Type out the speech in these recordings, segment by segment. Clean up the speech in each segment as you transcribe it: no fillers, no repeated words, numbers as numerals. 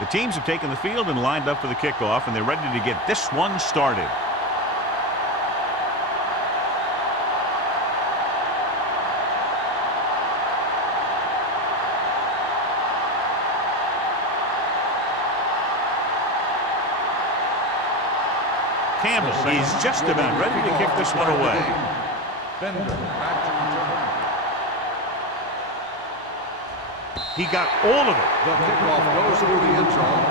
The teams have taken the field and lined up for the kickoff, and they're ready to get this one started. Campbell is just about ready to kick this one away. He got all of it. The kickoff goes through the end zone.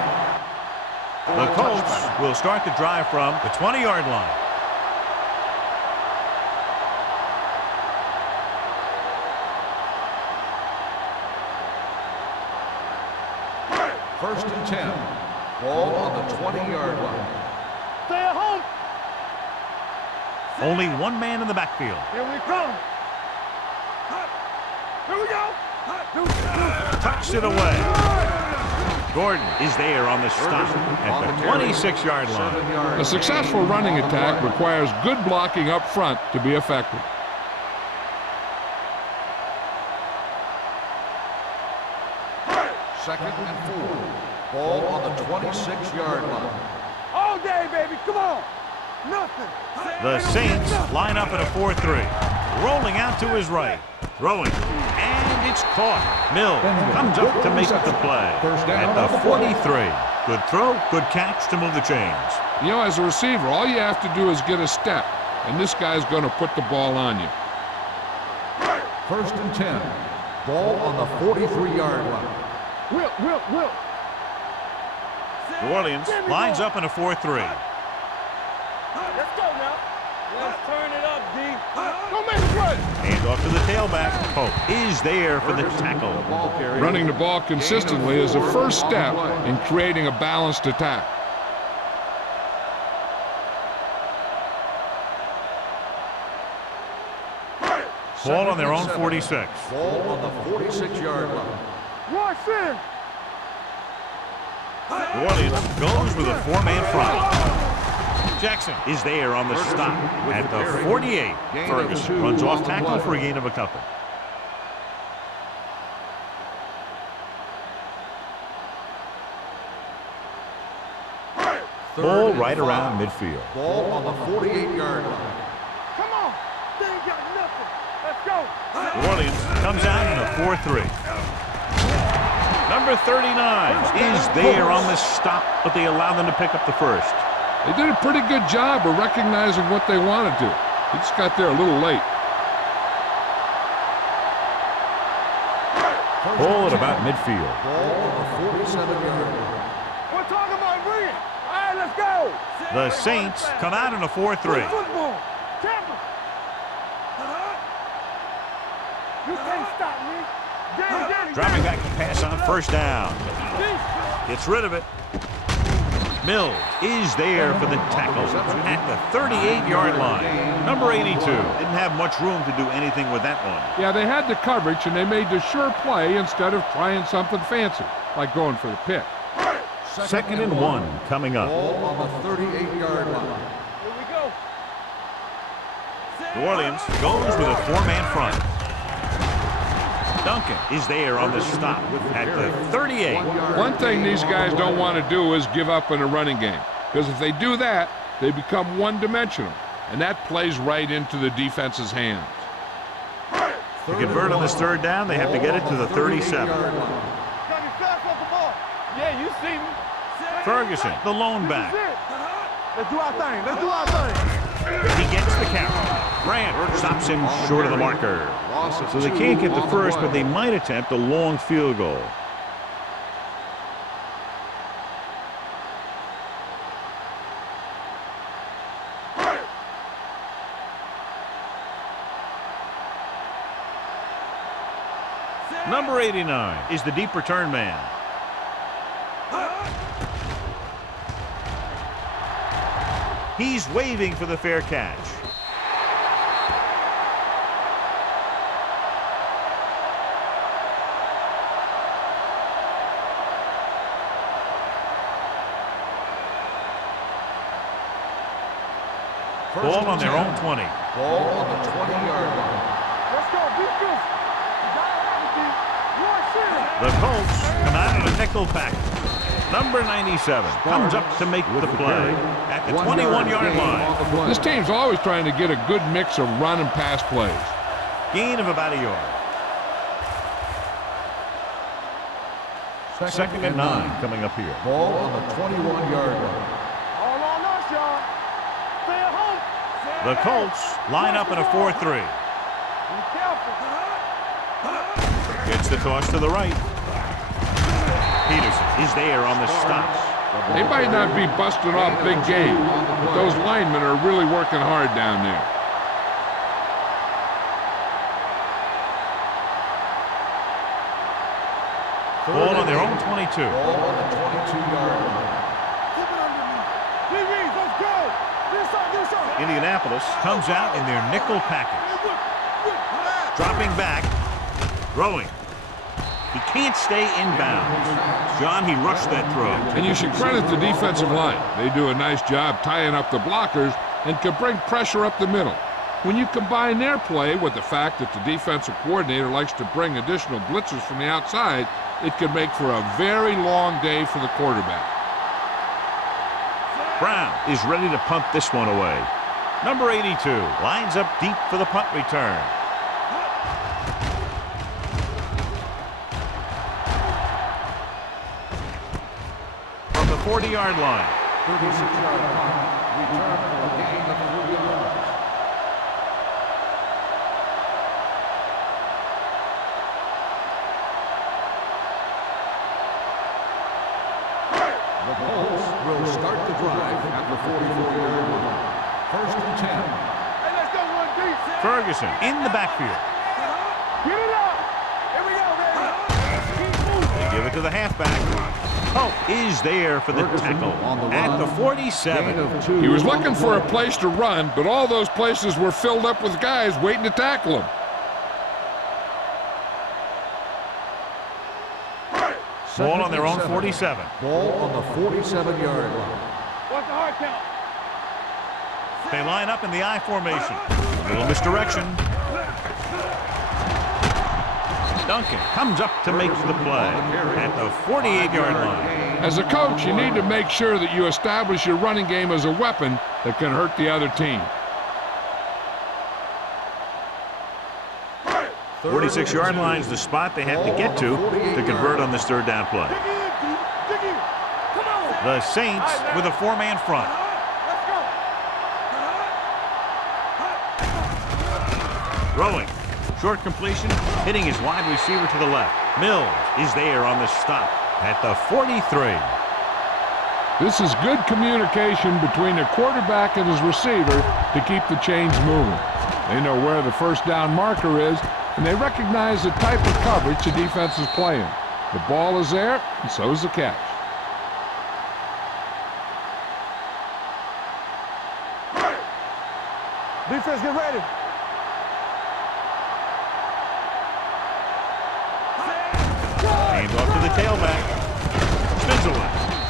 The Colts will start the drive from the 20-yard line. First and 10. Ball on the 20-yard line. Stay at home. Only one man in the backfield. Here we come. Here we go. Tucks it away. Gordon is there on the stop at the 26-yard line. A successful running attack requires good blocking up front to be effective. Second and 4. Ball on the 26-yard line. All day, baby. Come on. Nothing. The Saints line up in a 4-3. Rolling out to his right. Throwing. And it's caught. Mills comes up to make the play at the 43. Good throw, good catch to move the chains. You know, as a receiver, all you have to do is get a step, and this guy's going to put the ball on you. First and 10. Ball on the 43-yard line. Will. New Orleans lines up in a 4-3. Let's go now. Let's turn it up, D. Don't make a play. Hand off to the tailback. Pope is there for the tackle. Running the ball consistently is the first step in creating a balanced attack. Ball on their own 46. Ball on the 46-yard line. Rush in. New Orleans goes with a 4-man front. Jackson is there on the stop at the 48. Ferguson runs off tackle for a gain of a couple. Ball right around midfield. Ball on the 48-yard line. Come on. They ain't got nothing. Let's go. New Orleans comes out in a 4-3. Number 39 is there on the stop, but they allow them to pick up the first. They did a pretty good job of recognizing what they wanted to. They just got there a little late. Ball at about midfield. Ball on the 47-yard line. We're talking about bringing. All right, let's go. The Saints come out in a 4-3. Football. Tampa. You can't stop me. Dropping back to pass on first down. Gets rid of it. Mills is there for the tackle at the 38-yard line. Number 82 didn't have much room to do anything with that one. Yeah, they had the coverage, and they made the sure play instead of trying something fancy, like going for the pick. Second and 1 coming up. Ball on the 38-yard line. Here we go. New Orleans goes with a 4-man front. Duncan is there on the stop at the 38. One thing these guys don't want to do is give up in a running game, because if they do that, they become one-dimensional, and that plays right into the defense's hands. To convert on this third down, they have to get it to the 37. Yeah, you see me. Ferguson, the lone back. Let's do our thing. Let's do our thing. He gets the carry. Grant stops him short of the marker. So they can't get the first, but they might attempt a long field goal. Number 89 is the deep return man. He's waving for the fair catch. Ball on their own 20. Ball on the 20-yard line. Let's go. Beat this. You got it, Rush in. The Colts come out in a nickel package. Number 97 comes up to make the play at the 21-yard line. This team's always trying to get a good mix of run and pass plays. Gain of about a yard. Second and 9 coming up here. Ball on the 21-yard line. All on us, y'all. Stay at home. The Colts line up in a 4-3. Be careful. Gets the toss to the right. Peterson is there on the stop. They might not be busting off big games, but those linemen are really working hard down there. Ball on their own 22. Ball on the 22-yard line. Keep it under me. DBs, let's go. This side. Indianapolis comes out in their nickel package. Dropping back. Throwing. He can't stay inbounds. John, he rushed that throw. And you should credit the defensive line. They do a nice job tying up the blockers and can bring pressure up the middle. When you combine their play with the fact that the defensive coordinator likes to bring additional blitzers from the outside, it can make for a very long day for the quarterback. Brown is ready to punt this one away. Number 82 lines up deep for the punt return. From the 40-yard line. 36-yard punt. Return for a gain of 3 yards. The Colts will start the drive at the 44-yard line. First and 10. Hey, let's go one deep. Ferguson in the backfield. Get it up. Here we go, baby. Keep moving. They give it to the halfback. Hope is there for the tackle at the 47. He was looking for a place to run, but all those places were filled up with guys waiting to tackle him. Ball on their own 47. Ball on the 47-yard line. What's the hard count? They line up in the I formation. A little misdirection. Duncan comes up to make the play at the 48-yard line. As a coach, you need to make sure that you establish your running game as a weapon that can hurt the other team. 46-yard line is the spot they have to get to convert on this third down play. Dig in, D. Dig in. Come on. The Saints with a 4-man front. Let's go. Throwing. Short completion, hitting his wide receiver to the left. Mills is there on the stop at the 43. This is good communication between the quarterback and his receiver to keep the chains moving. They know where the first down marker is, and they recognize the type of coverage the defense is playing. The ball is there, and so is the catch. Defense, get ready. Hand off to the tailback. Spins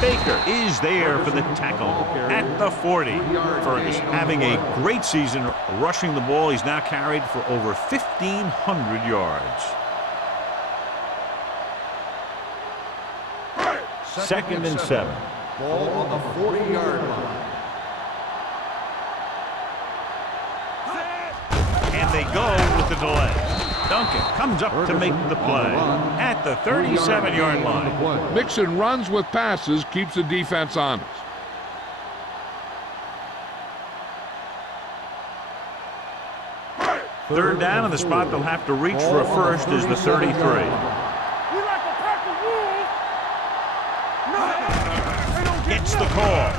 Baker is there for the tackle at the 40. Ferguson having a great season rushing the ball. He's now carried for over 1,500 yards. Second and 7. Ball on the 40-yard line. And they go with the delay. Duncan comes up to make the play at the 37-yard line. Mixing runs with passes keeps the defense honest. Third down, and the spot they'll have to reach for a first is the 33. We like a pack of wolves. No, they don't get Gets the call.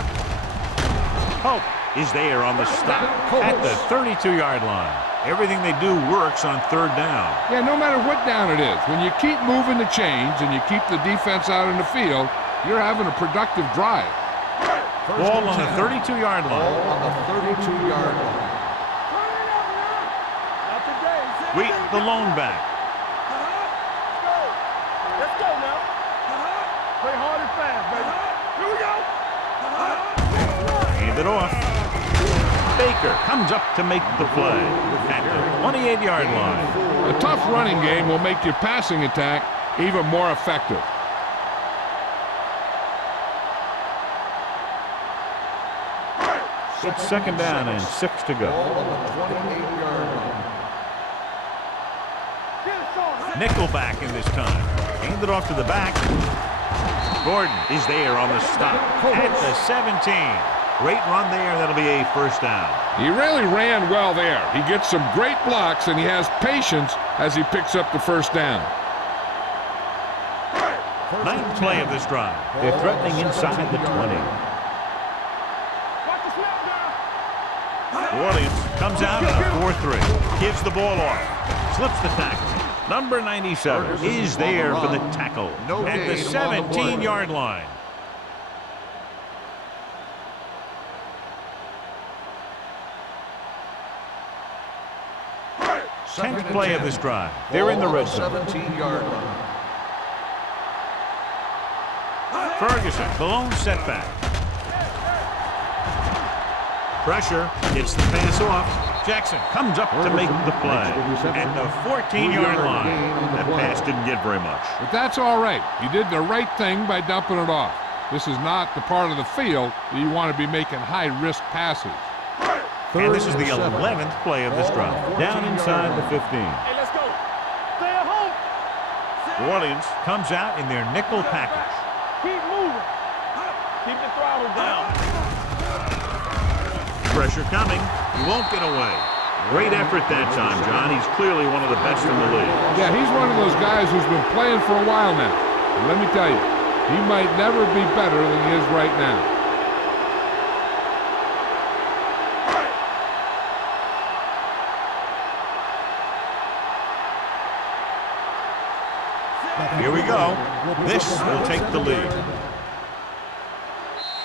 Hope is there on the stop at the 32-yard line. Everything they do works on third down. Yeah, no matter what down it is, when you keep moving the chains and you keep the defense out in the field, you're having a productive drive. Ball on the 32-yard Ball line. on the 32-yard line. Not today. Wheat, the lone back. Let's go now. Play hard and fast, baby. Here we go. Hand it off. Baker comes up to make the play at the 28-yard line. A tough running game will make your passing attack even more effective. It's second down and 6 to go. Ball on the 28-yard line. Nickelback in this time. Hand it off to the back. Gordon is there on the stop at the 17. Great run there. That'll be a first down. He really ran well there. He gets some great blocks, and he has patience as he picks up the first down. Ninth play of this drive. They're threatening inside the 20. New Orleans comes out on a 4-3. Gives the ball off. Slips the tackle. Number 97 is there for the tackle at the 17-yard line. 10th play of this drive. They're in the red zone. 17-yard line. Ferguson, the lone setback. Pressure, gets the pass off. Jackson comes up to make the play at the 14-yard line. That pass didn't get very much. But that's all right. You did the right thing by dumping it off. This is not the part of the field that you want to be making high-risk passes. And this is the 11th play of this drive. Down inside the 15. Hey, let's go. Stay at home. New Orleans comes out in their nickel package. Keep moving. Keep the throttle down. Pressure coming. He won't get away. Great effort that time, John. He's clearly one of the best in the league. Yeah, he's one of those guys who's been playing for a while now. And let me tell you, he might never be better than he is right now. Here we go. This will take the lead.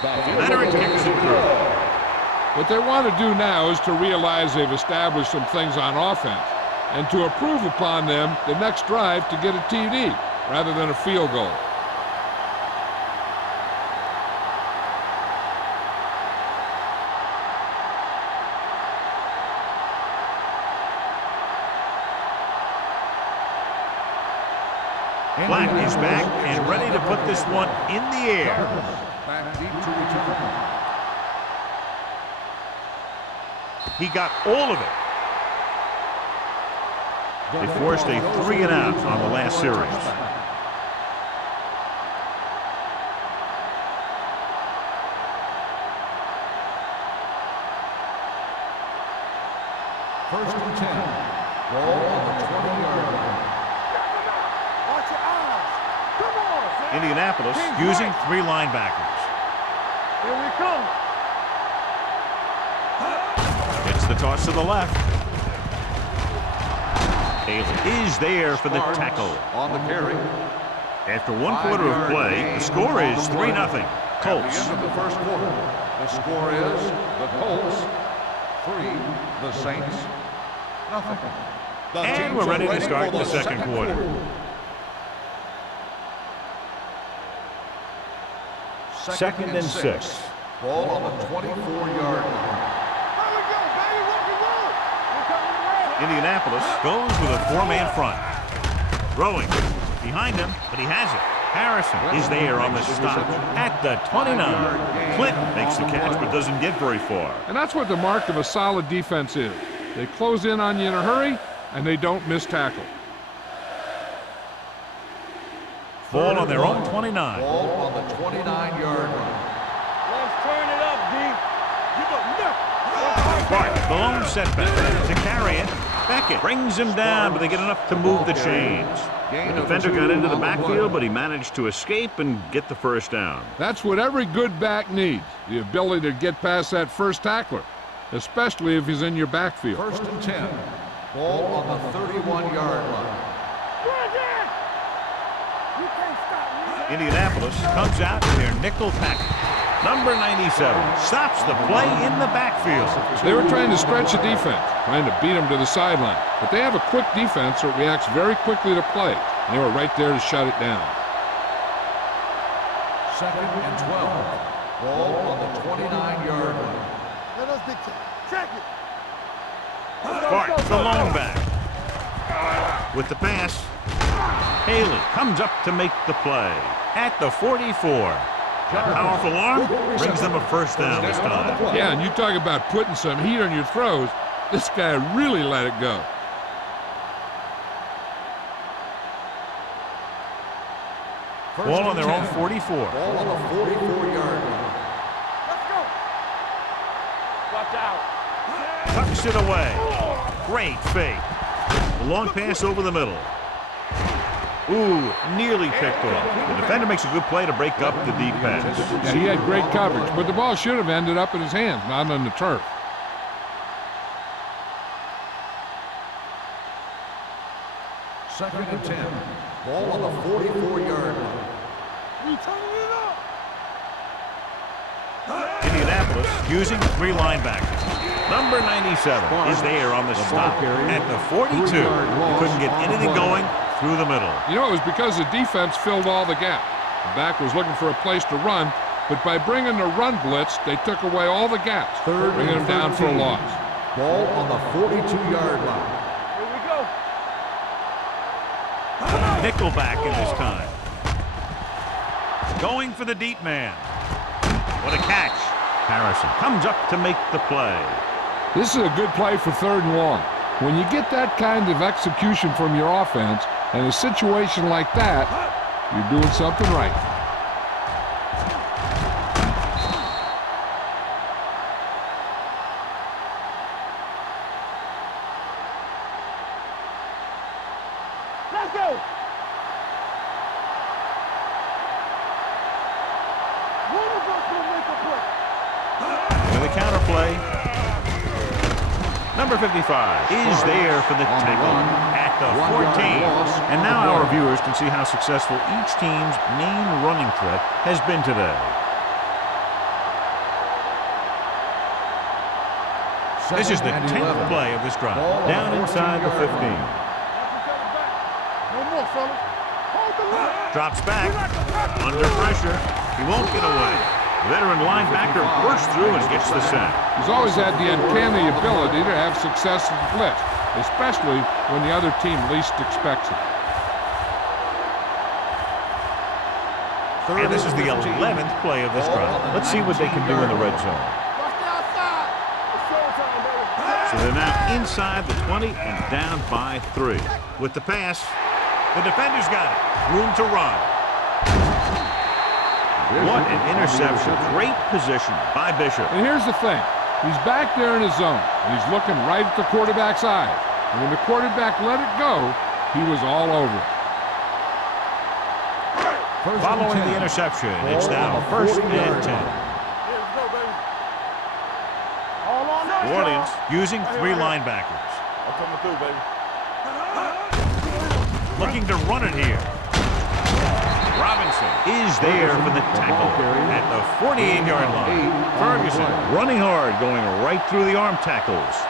Leonard kicks it through. What they want to do now is to realize they've established some things on offense and to improve upon them the next drive to get a TD rather than a field goal. Black is back and ready to put this one in the air. Back deep to return. He got all of it. They forced a 3-and-out on the last series. First and 10. Ball on the 20-yard line. Watch your eyes. Come on. Indianapolis using 3 linebackers. Here we come. It's the toss to the left. Taylor is there for the tackle. On the carry. After 1 quarter of play, the score is 3-0. At the Colts. end of the first quarter, the score is the Colts 3, the Saints nothing. The And teams we're ready are to start for the second quarter. Second and 6. Ball on the 24-yard line. Here we go, baby. Rock and roll. Here comes the red. Indianapolis goes with a 4-man front. Throwing behind him, but he has it. Harrison is there on the stop at the 29. Clinton makes the catch but doesn't get very far. And that's what the mark of a solid defense is. They close in on you in a hurry, and they don't miss tackle. Ball on their own 29. Ball on the 29-yard line. Let's turn it up, D. You go, Bart, the lone setback to carry it. Beckett brings him down, but they get enough to move the chains. The defender got into the backfield, but he managed to escape and get the first down. That's what every good back needs, the ability to get past that first tackler, especially if he's in your backfield. First and 10. Ball on the 31-yard line. You can't stop me. Indianapolis comes out in their nickel package. Number 97 stops the play in the backfield. They were trying to stretch the defense, trying to beat him to the sideline. But they have a quick defense that reacts very quickly to plays. And they were right there to shut it down. Second and 12. Ball on the 29-yard line. Let us dictate. Check it. Bart, the lone back. With the pass. Haley comes up to make the play at the 44. That powerful arm brings them a first down this time. Yeah, and you talk about putting some heat on your throws. This guy really let it go. Ball on their own 44. Ball on the 44-yard line. Let's go. Watch out. Tucks it away. Great fake. The long pass over the middle. Ooh, nearly picked off. The defender makes a good play to break up the deep pass. Yeah, he had great coverage, but the ball should have ended up in his hands, not on the turf. Second and 10. Ball on the 44-yard line. We turning it up. Indianapolis using 3 linebackers. Number 97 is there on the stop at the 42. He couldn't get anything going through the middle. You know, it was because the defense filled all the gap. The back was looking for a place to run, but by bringing the run blitz, they took away all the gaps, bringing them down for a loss. Ball on the 42-yard line. Here we go. Nickelback in this time. Going for the deep man. What a catch. Harrison comes up to make the play. This is a good play for 3rd and long. When you get that kind of execution from your offense, in a situation like that, you're doing something right. Let's go. One of us will make a play. With a counter play. Number 55 is there for the tackle at the 14. And now our viewers can see how successful each team's main running threat has been today. This is the 10th play of this drive. Down inside the 15. No more, fellas. Hold the line. Drops back. Under pressure. He won't get away. The veteran linebacker bursts through and gets the sack. He's always had the uncanny ability to have success in the blitz, especially when the other team least expects it. And this is the 11th play of this drive. Let's see what they can do in the red zone. Watch the outside. It's showtime, baby. So they're now inside the 20 and down by 3. With the pass, the defender's got it. Room to run. What an interception. Great position by Bishop. And here's the thing. He's back there in his zone. And he's looking right at the quarterback's eyes. And when the quarterback let it go, he was all over it. Following the interception, it's now 1st and 10. Here we go, baby. All on us, New Orleans y'all. using 3 linebackers. I'm coming through, baby. Looking to run it here. Robinson is there for the tackle at the 48-yard line. Ferguson running hard, going right through the arm tackles.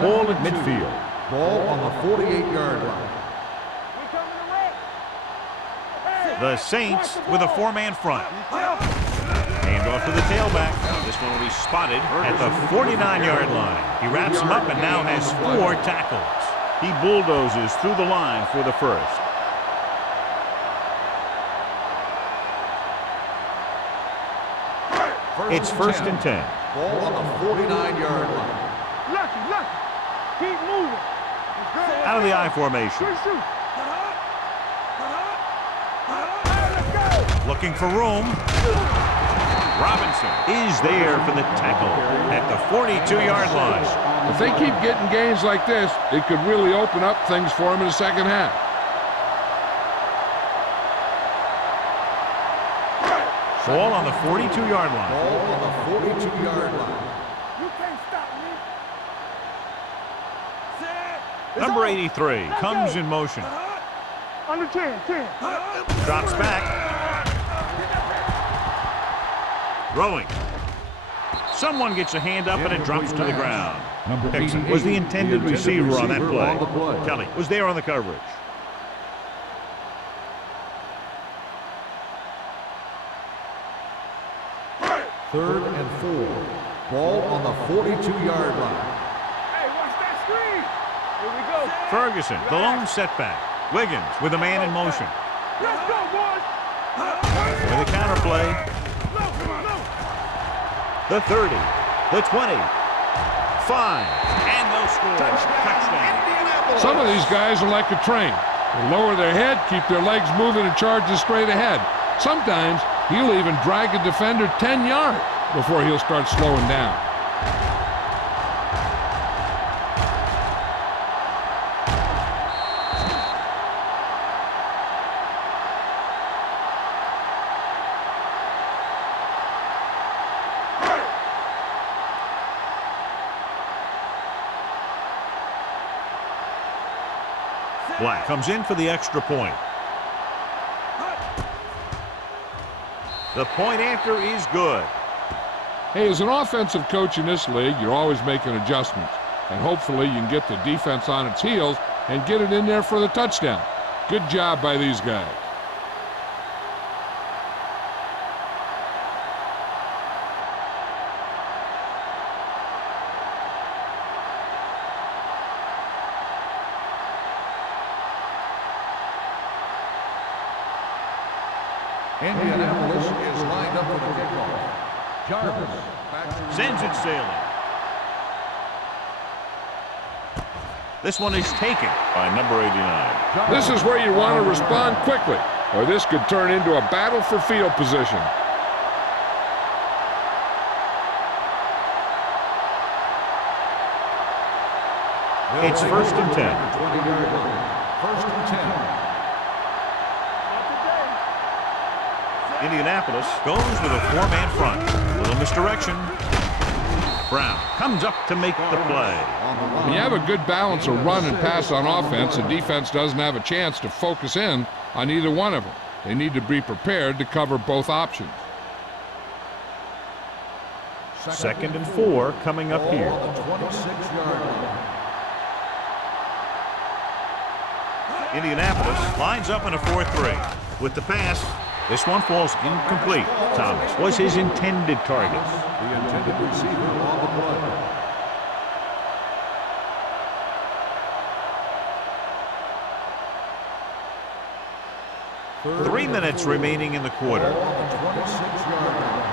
Ball at midfield. Ball on the 48-yard line. We coming to wreck. The Saints with a 4-man front. Hand off to the tailback. This one will be spotted at the 49-yard line. He wraps him up and now has 4 tackles. He bulldozes through the line for the first. It's 1st and 10. Ball on the 49-yard line. Lucky. Keep moving. Out of the I formation. Good shoot. Let's go. Looking for room. Robinson is there for the tackle at the 42-yard line. If they keep getting gains like this, it could really open up things for him in the second half. Ball on the 42-yard line. Ball on the 42-yard line. You can't stop me. Number 83 comes in motion. Under 10. Drops back. Throwing. Someone gets a hand up and it drops to the ground. Hickson was the intended receiver on that play. Kelly was there on the coverage. Third and 4. Ball on the 42-yard line. Ferguson, the lone setback. Wiggins with a man in motion. Let's go, boys. With a counter play. The 30, the 20, 5, and they'll score. Touchdown. Some of these guys are like a train. They lower their head, keep their legs moving, and charge straight ahead. Sometimes he'll even drag a defender 10 yards before he'll start slowing down. Black comes in for the extra point. The point after is good. Hey, as an offensive coach in this league, you're always making adjustments. And hopefully you can get the defense on its heels and get it in there for the touchdown. Good job by these guys. Indianapolis is lined up for the kickoff. Jarvis Sends it sailing. This one is taken by number 89. This is where you want to respond quickly, or this could turn into a battle for field position. It's 1st and 10. 20-yard line. 1st and 10. Indianapolis goes with a 4-man front. A little misdirection. Brown comes up to make the play. When you have a good balance of run and pass on offense, the defense doesn't have a chance to focus in on either one of them. They need to be prepared to cover both options. 2nd and 4 coming up here. The 26-yard line. Indianapolis lines up in a 4-3. With the pass, this one falls incomplete. Thomas was his intended target. The intended receiver on the play. 3 minutes remaining in the quarter. The 26-yard line.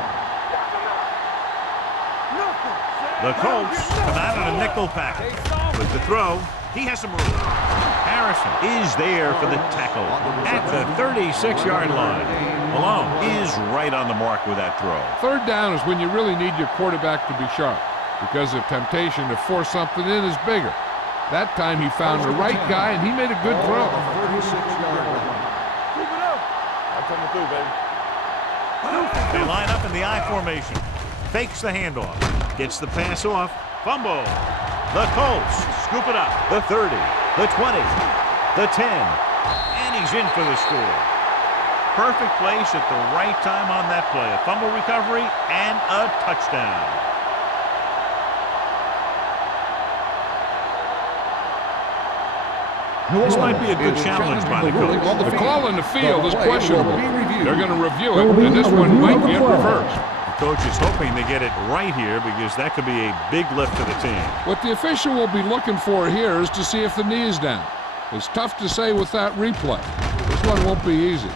The Colts come out in a nickel package. With the throw, he has some room. Harrison is there for the tackle at the 36-yard line. Malone is right on the mark with that throw. 3rd down is when you really need your quarterback to be sharp, because the temptation to force something in is bigger. That time he found the right guy and he made a good throw. 36-yard line. Keep it up. I'm coming through, baby. They line up in the I formation. Fakes the handoff. Gets the pass off. Fumble. The Colts scoop it up. The 30, the 20, the 10. And he's in for the score. Perfect place at the right time on that play. A fumble recovery and a touchdown. This might be a good challenge by the Colts. The call in the field is questionable. They're going to review it, and this one might get reversed. Coach is hoping to get it right here because that could be a big lift to the team. What the official will be looking for here is to see if the knee is down. It's tough to say with that replay. This one won't be easy.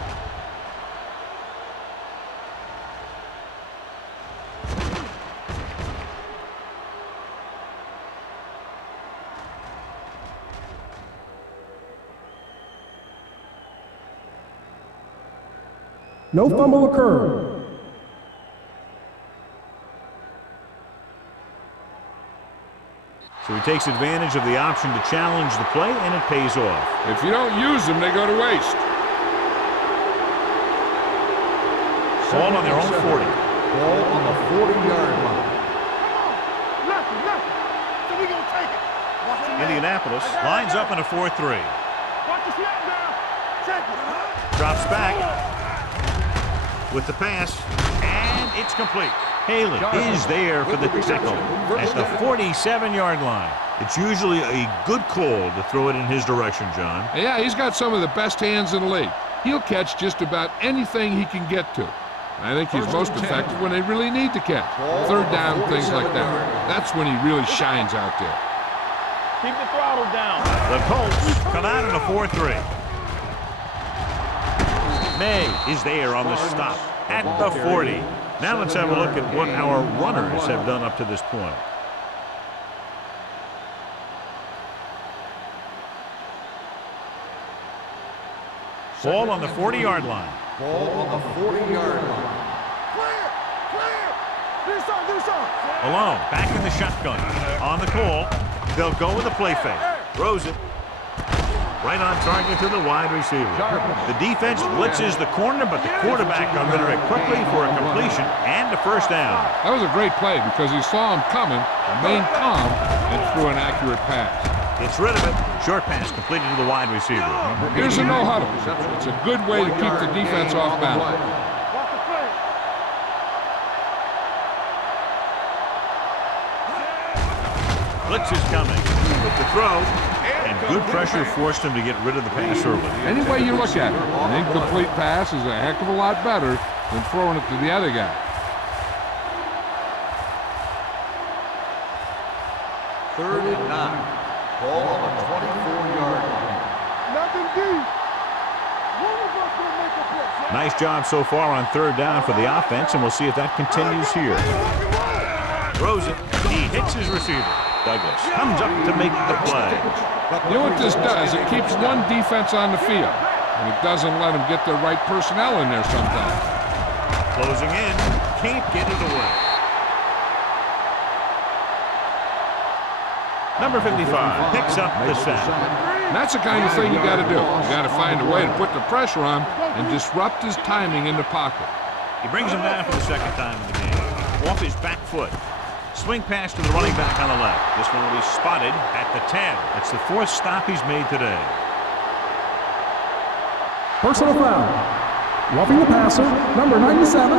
No fumble occurred. So he takes advantage of the option to challenge the play, and it pays off. If you don't use them, they go to waste. Ball on their own 40. Ball on the 40-yard line. Nothing. So we gonna take it. Watch your man. Indianapolis lines up in a 4-3. Watch the snap down. Check it. Drops back with the pass, and it's complete. Haley is there for the tackle at the 47-yard line. It's usually a good call to throw it in his direction, John. Yeah, he's got some of the best hands in the league. He'll catch just about anything he can get to. I think he's most effective when they really need to catch. 3rd down, things like that. That's when he really shines out there. Keep the throttle down. The Colts come out in a 4-3. May is there on the stop at the 40. Now let's have a look at what our runners have done up to this point. Ball on the 40-yard line. Ball on the 40-yard line. Clear! Clear! Do something! Alone, back in the shotgun. On the call, they'll go with the play fake. Throws it. Right on target to the wide receiver. The defense blitzes the corner, but the quarterback got rid of it quickly for a completion and a first down. That was a great play because he saw him coming, remained calm, and threw an accurate pass. Gets rid of it. Short pass completed to the wide receiver. Here's a no-huddle. It's a good way to keep the defense off balance. Blitz is coming with the throw, and good pressure forced him to get rid of the pass early. Any way you look at it, an incomplete pass is a heck of a lot better than throwing it to the other guy. Third and 9. Ball on the 24-yard line. Nothing deep. One of us will make a play. Nice job so far on third down for the offense, and we'll see if that continues here. Throws it. He hits his receiver. Douglas comes up to make the play. You know what this does? It keeps one defense on the field, and it doesn't let them get the right personnel in there sometimes. Closing in. Can't get it away. Number 55 picks up the sack. And that's the kind of thing you got to do. You got to find a way to put the pressure on and disrupt his timing in the pocket. He brings him down for the second time in the game. Off his back foot. Swing pass to the running back on the left. This one will be spotted at the 10. That's the fourth stop he's made today. Personal foul. Roughing the passer, number 97.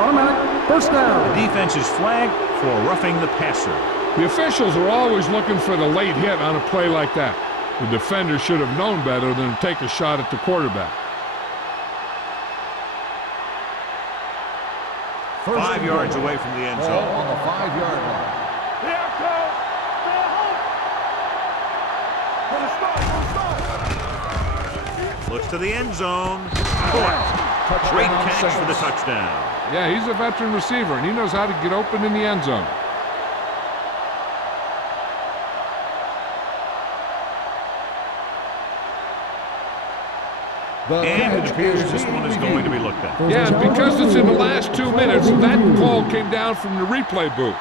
Automatic first down. The defense is flagged for roughing the passer. The officials are always looking for the late hit on a play like that. The defender should have known better than to take a shot at the quarterback. 5 yards away from the end Ball zone. on the 5-yard line. Here comes. Stay home. Looks to the end zone. Caught. Great catch for the touchdown. Yeah, he's a veteran receiver, and he knows how to get open in the end zone. And it appears this one is going to be looked at. Yeah, and because it's in the last 2 minutes, that call came down from the replay booth.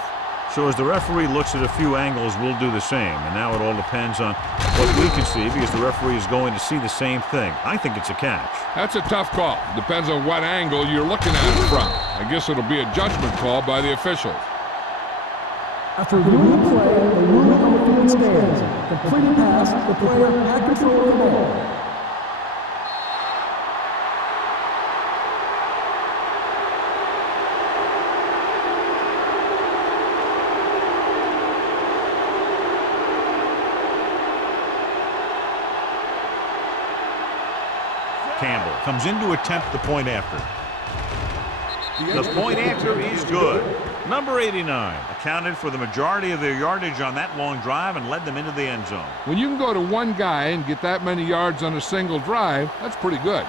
So as the referee looks at a few angles, we'll do the same. And now it all depends on what we can see because the referee is going to see the same thing. I think it's a catch. That's a tough call. Depends on what angle you're looking at it from. I guess it'll be a judgment call by the officials. After reviewing the play, the ruling on the field stands. Completed pass, the player had control of the ball. Campbell comes in to attempt the point after. The point after is good. Number 89 accounted for the majority of their yardage on that long drive and led them into the end zone. When you can go to one guy and get that many yards on a single drive, that's pretty good.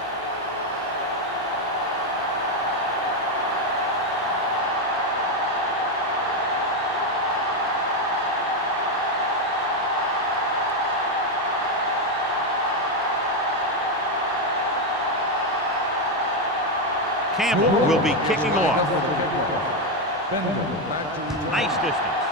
Campbell will be kicking off. Nice distance.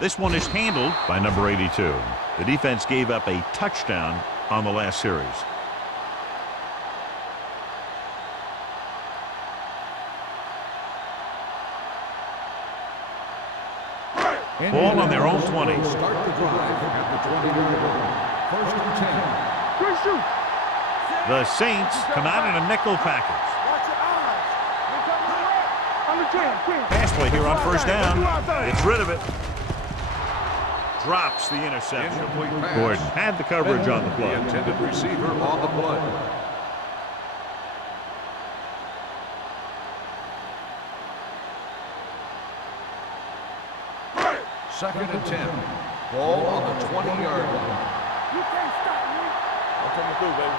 This one is handled by number 82. The defense gave up a touchdown on the last series. Ball on their own 20. Start the drive at the 20-yard line. First and 10. Good shoot. The Saints come out in a nickel package. Watch your eyes. They come to the right. On the 10. Pass play here on first down. Gets rid of it. Drops the interception. Incomplete pass. Gordon had the coverage on the The play. intended receiver on the play. 2nd and 10. Ball on the 20-yard line. You can't stop me. I'm coming through, baby.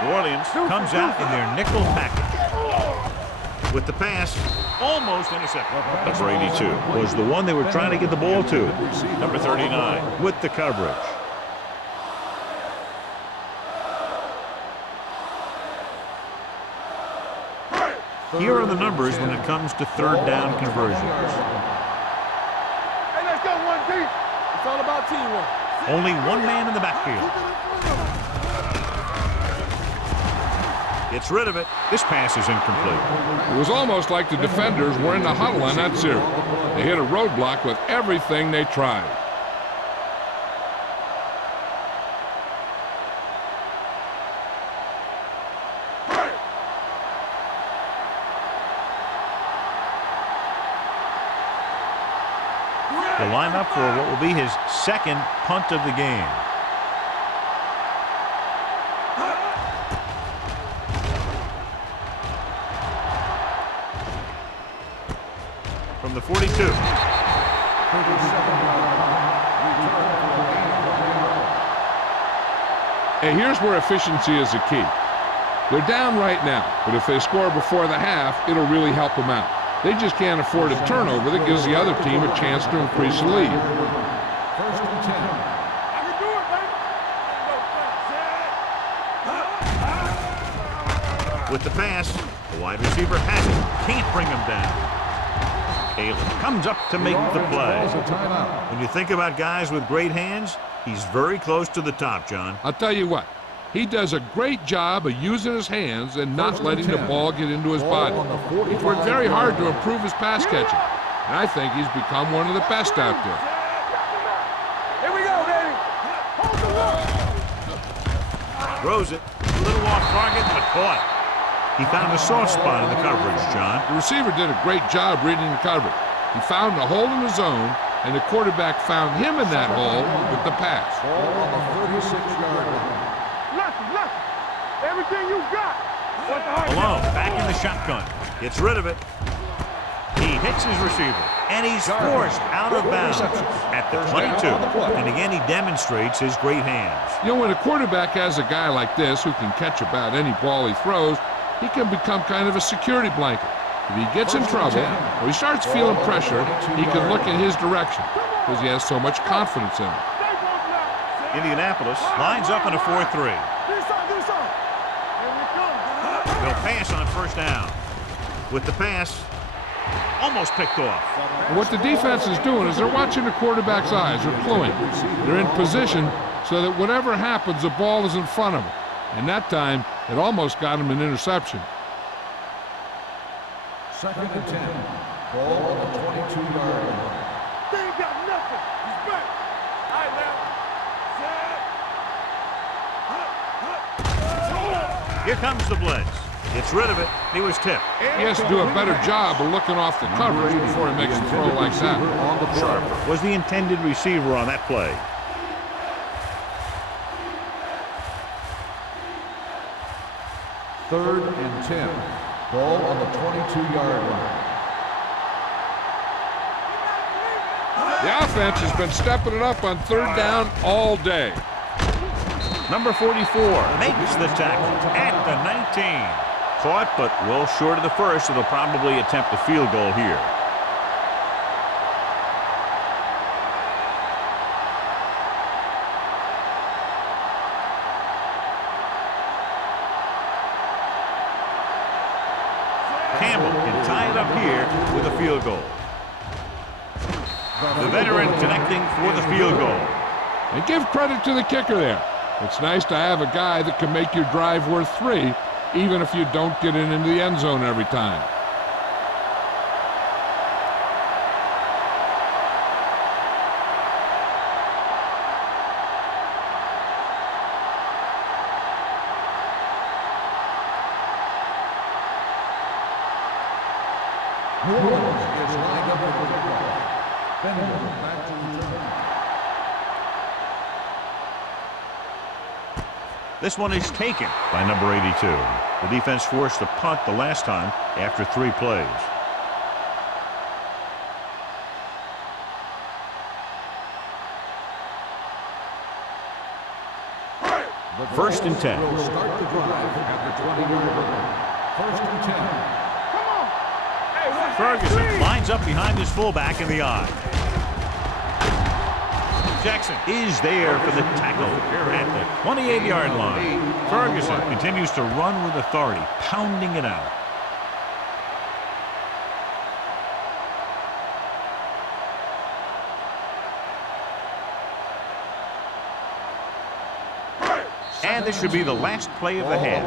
New Orleans comes out in their nickel package. With the pass, almost intercepted. Number 82 was the one they were trying to get the ball to. Number 39 with the coverage. Here are the numbers when it comes to third down conversions. Hey, let's go one deep. It's all about teamwork. Only one man in the backfield. Gets rid of it. This pass is incomplete. It was almost like the defenders were in the huddle on that series. They hit a roadblock with everything they tried. To line up for what will be his second punt of the game. From the 42. Hey, here's where efficiency is the key. They're down right now, but if they score before the half, it'll really help them out. They just can't afford a turnover that gives the other team a chance to increase the lead. 1st and 10. I can do it, baby. With the pass, the wide receiver has it. Can't bring him down. Caleb comes up to make the play. Calls a timeout. When you think about guys with great hands, he's very close to the top, John. I'll tell you what, he does a great job of using his hands and not letting the ball get into his body. He's worked very hard to improve his pass catching, and I think he's become one of the best out there. Here we go, baby. Hold the ball. Throws it. A little off target, but caught. He found a soft spot in the coverage, John. The receiver did a great job reading the coverage. He found a hole in the zone, and the quarterback found him in that hole with the pass. Ball on the 36-yard line. Lucky. Everything you got. Malone back in the shotgun. Gets rid of it. He hits his receiver, and he's forced out of bounds at the 22. And again, he demonstrates his great hands. You know, when a quarterback has a guy like this who can catch about any ball he throws, he can become kind of a security blanket. If he gets in trouble or he starts feeling pressure, he can look in his direction because he has so much confidence in him. Indianapolis lines up in a 4-3. Do something. Here we come. They'll pass on first down. With the pass, almost picked off. And what the defense is doing is they're watching the quarterback's eyes. They're cluing. They're in position so that whatever happens, the ball is in front of them. And that time, it almost got him an interception. 2nd and 10. Ball on the 22-yard line. They ain't got nothing. He's back. All right, now. Here comes the blitz. Gets rid of it. He was tipped. He has to do a better job of looking off the coverage before he makes a throw like that. Sharper was the intended receiver on that play. Third and 10. Ball on the 22-yard line. The offense has been stepping it up on third down all day. Number 44 makes the tackle at the 19. Caught, but well short of the first, so they'll probably attempt a field goal here. Campbell can tie it up here with a field goal. The veteran connecting for the field goal. And give credit to the kicker there. It's nice to have a guy that can make your drive worth 3, even if you don't get it into the end zone every time. New Orleans is lined up for the kickoff. Benjamin back to return. This one is taken by number 82. The defense forced a punt the last time after 3 plays. The First and 10. Will start the drive at the 20-yard line. First and 10. Come on. Hey, Ferguson lines up behind his fullback in the I. Jackson is there for the tackle at the 28-yard line. Ferguson continues to run with authority, pounding it out. And this should be the last play of the half.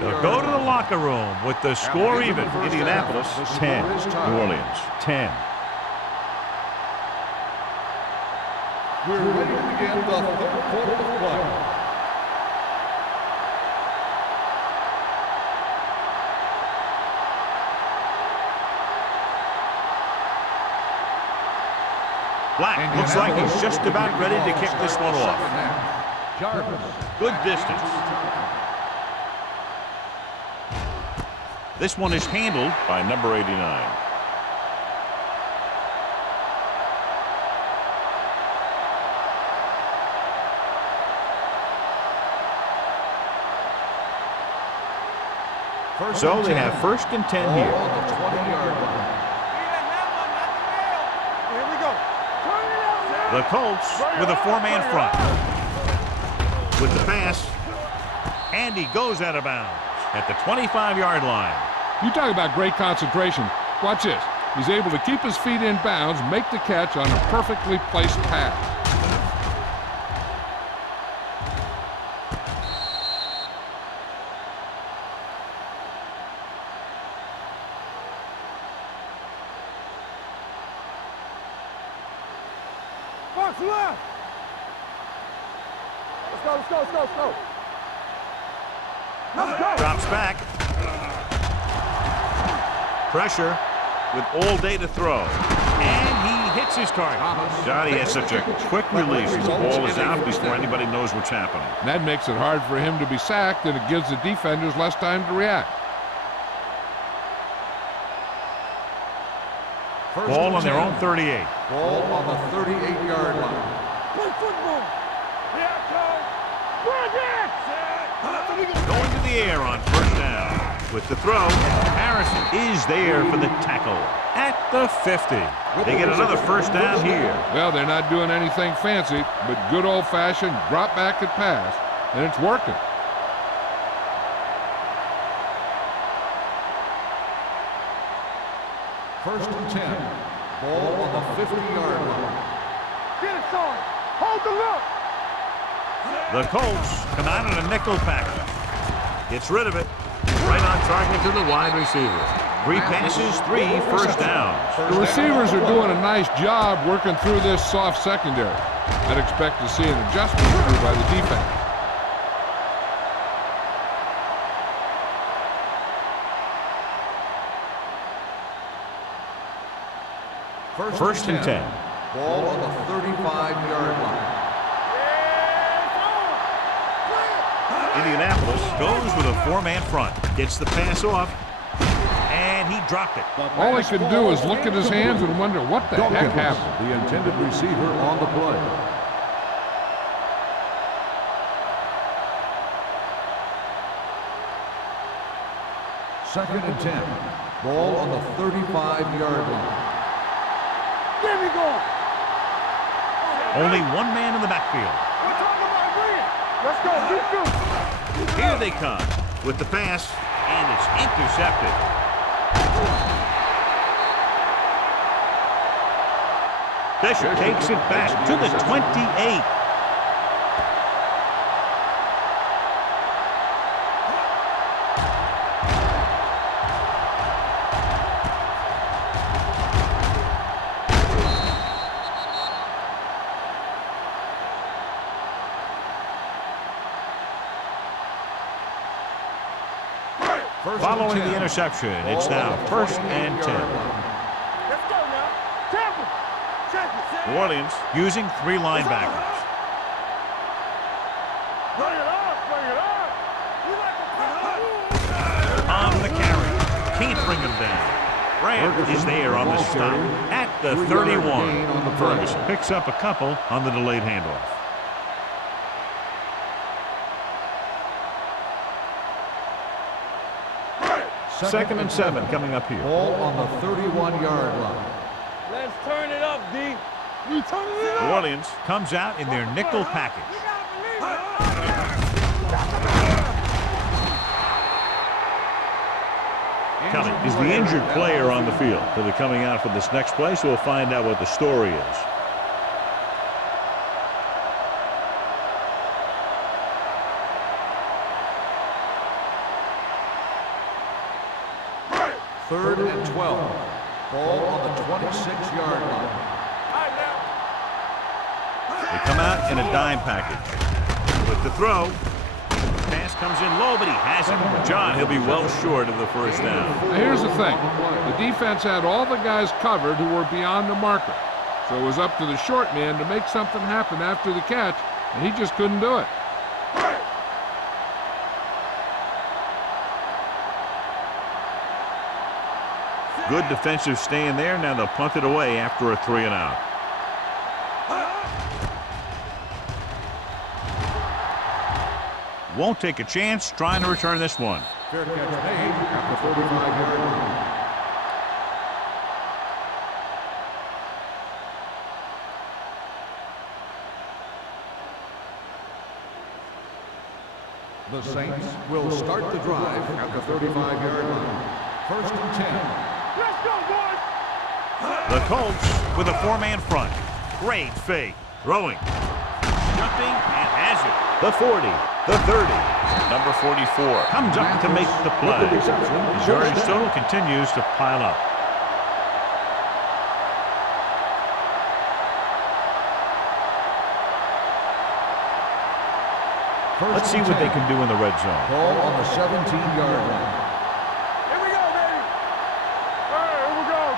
They'll go to the locker room with the score even. Indianapolis 10, New Orleans 10. We're ready to begin the third quarter of play. Black looks like he's just about ready to kick this one off. Good distance. This one is handled by number 89. So they have first and 10 here. On the 20-yard line. Here we go. Turn it out. The Colts with a four-man front. With the pass, and he goes out of bounds at the 25-yard line. You talk about great concentration. Watch this. He's able to keep his feet in bounds, make the catch on a perfectly placed pass. Box left. Let's go. Let's go. Drops back. Pressure with all day to throw. And he hits his target. God, he has such a quick release. The ball is out before anybody knows what's happening. And that makes it hard for him to be sacked, and it gives the defenders less time to react. Ball on their own 38. Ball on the 38-yard line. Play football. Yeah, coach. Bring it. Going to the air on first down. With the throw, Harrison is there for the tackle at the 50. They get another first down here. Well, they're not doing anything fancy, but good old-fashioned drop back and pass, and it's working. First and 10. Ball on the 50-yard line. Get it, son. Hold the look. The Colts come out in a nickel package. Gets rid of it. Right on target to the wide receiver. 3 passes, 3 first downs. The receivers are doing a nice job working through this soft secondary. I'd expect to see an adjustment through by the defense. First and 10. Ball on the 35-yard line. Indianapolis goes with a 4-man front. Gets the pass off, and he dropped it. All he can do is look at his hands and wonder what the heck happened. The intended receiver on the play. Second and 10. Ball on the 35-yard line. There we go. Only 1 man in the backfield. We're talking about bring it. Let's go. Keep shooting. Here they come with the pass, and it's intercepted. Fisher takes it back to the 28. Following the interception, it's now first and 10. Let's go now. Tampa. Check it. New Orleans using 3 linebackers. Bring it up. Bring it up. You like to On the carry. Can't bring him down. Grant is there on the stop at the 31. Ferguson picks up a couple on the delayed handoff. 2nd and 7 coming up here. Ball on the 31-yard line. Let's turn it up, D. We turning it New up. Orleans comes out in their nickel package. Kelly is the injured player on the field. He'll be coming out for this next play, so we'll find out what the story is. Third and 12. Ball on the 26-yard line. They come out in a dime package. With the throw. Pass comes in low, but he has it. John, he'll be well short of the first down. Now, here's the thing. The defense had all the guys covered who were beyond the marker. So it was up to the short man to make something happen after the catch, and he just couldn't do it. Good defensive stand there. Now they'll punt it away after a 3-and-out. Won't take a chance trying to return this one. Fair catch made at the 35-yard line. The Saints will start the drive at the 35-yard line. 1st and 10. Let's go, boys. The Colts with a 4-man front. Great fake. Throwing. Jumping and has it. The 40. The 30. Number 44 comes up to make the play. His yardage total continues to pile up. Let's see what they can do in the red zone. Ball on the 17-yard line. Here we go, baby. All right, here we go.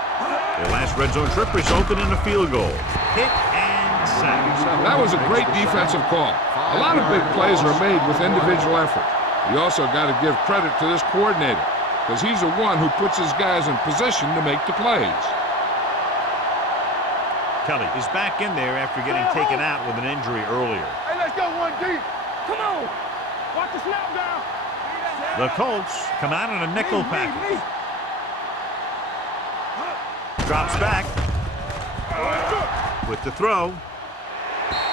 Their last red zone trip resulted in a field goal. Hit and sack. That was a great defensive call. A lot of big plays are made with individual effort. You also got to give credit to this coordinator, because he's the one who puts his guys in position to make the plays. Kelly is back in there after getting taken out with an injury earlier. Hey, let's go one deep. Come on. Watch the snap down. The Colts come out in a nickel package. Drops back. With the throw.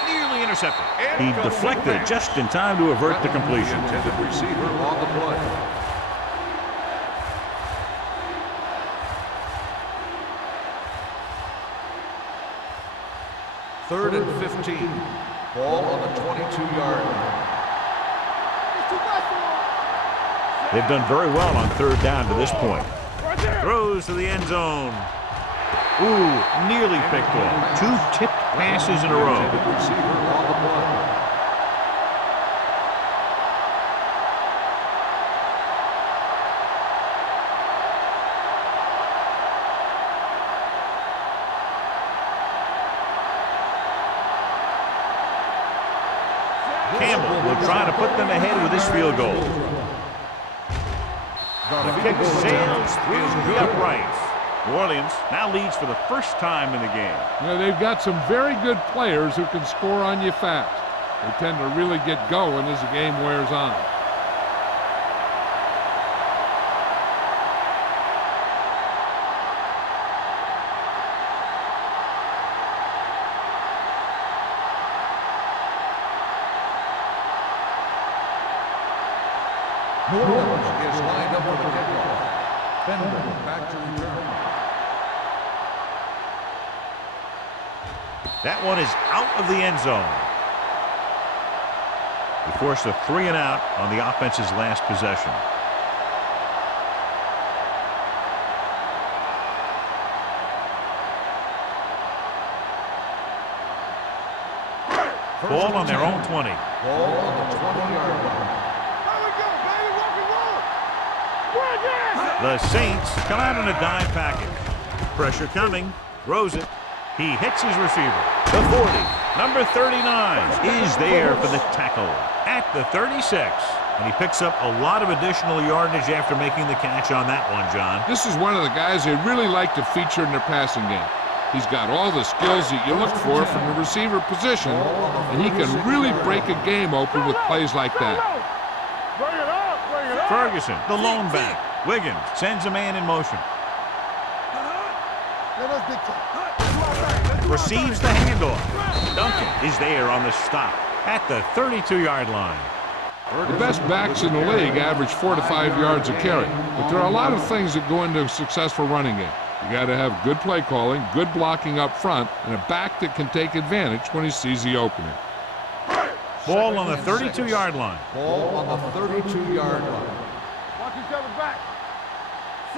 Nearly intercepted. He deflected just in time to avert the completion. Intended receiver on the play. Third and 15. Ball on the 22-yard line. They've done very well on 3rd down to this point. Right there. Throws to the end zone. Ooh, nearly picked off. 2 tipped passes in a row. Intended receiver on the play. Campbell will try to put them ahead with this field goal. The kick sails through the uprights. New Orleans now leads for the first time in the game. You know, they've got some very good players who can score on you fast. They tend to really get going as the game wears on. New Orleans is lined up for the kickoff. Bender back to return. That one is out of the end zone. He forced a 3-and-out on the offense's last possession. Ball on their own 20. Ball on the 20-yard line. There we go, baby. Rock and roll. We're again. The Saints come out in a dime package. Pressure coming. Throws it. He hits his receiver. The 40. Number 39 is there for the tackle at the 36. And he picks up a lot of additional yardage after making the catch on that one, John. This is one of the guys they really like to feature in their passing game. He's got all the skills that you look for from the receiver position, and he can really break a game open with plays like that. Bring it up. Bring it up. Ferguson, the lone back. Wiggins sends a man in motion. Receives the handoff. Duncan is there on the stop at the 32-yard line. The best backs in the league average 4 to 5 yards a carry, but there are a lot of things that go into a successful running game. You got to have good play calling, good blocking up front, and a back that can take advantage when he sees the opening. Ball on the 32-yard line. Ball on the 32-yard line. Watch each other back.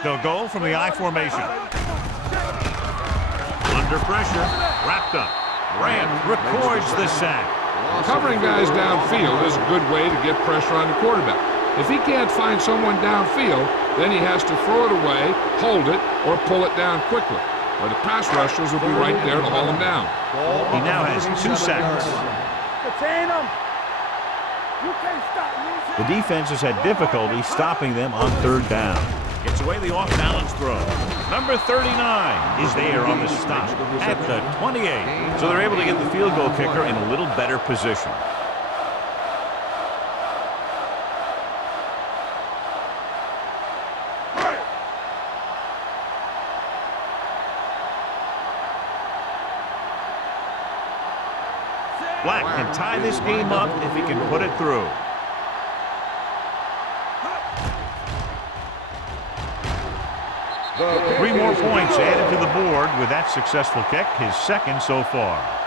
They'll go from the I formation. Under pressure, wrapped up. Grant records the sack. Covering guys downfield is a good way to get pressure on the quarterback. If he can't find someone downfield, then he has to throw it away, hold it, or pull it down quickly, where the pass rushers will be right there to haul him down. He now has 2 sacks. Contain them. You can't stop me. The defense has had difficulty stopping them on 3rd down. Gets away the off-balance throw. Number 39 is there on the stop at the 28. So they're able to get the field goal kicker in a little better position. Black can tie this game up if he can put it through. Three more points added to the board with that successful kick, his 2nd so far.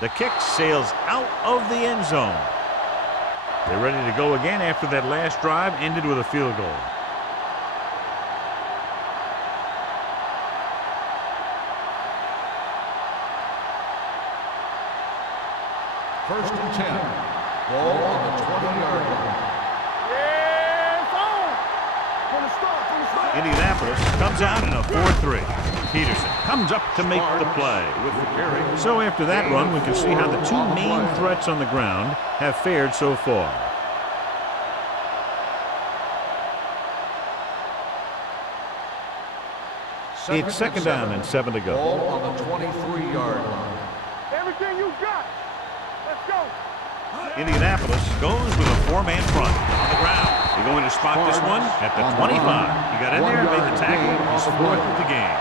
The kick sails out of the end zone. They're ready to go again after that last drive ended with a field goal. First and 10. Ball on the 20-yard line. Yeah, it's on. From the start, from the start. Indianapolis comes out in a 4-3. Peterson comes up to make the play. With the carry. So after that run, we can see how the 2 main threats on the ground have fared so far. It's 2nd down and 7 to go. Ball on the 23-yard line. Everything you got. Let's go. Indianapolis goes with a 4-man front on the ground. They're going to spot this one at the 25. He got in there and made the tackle. He's 4th of the game.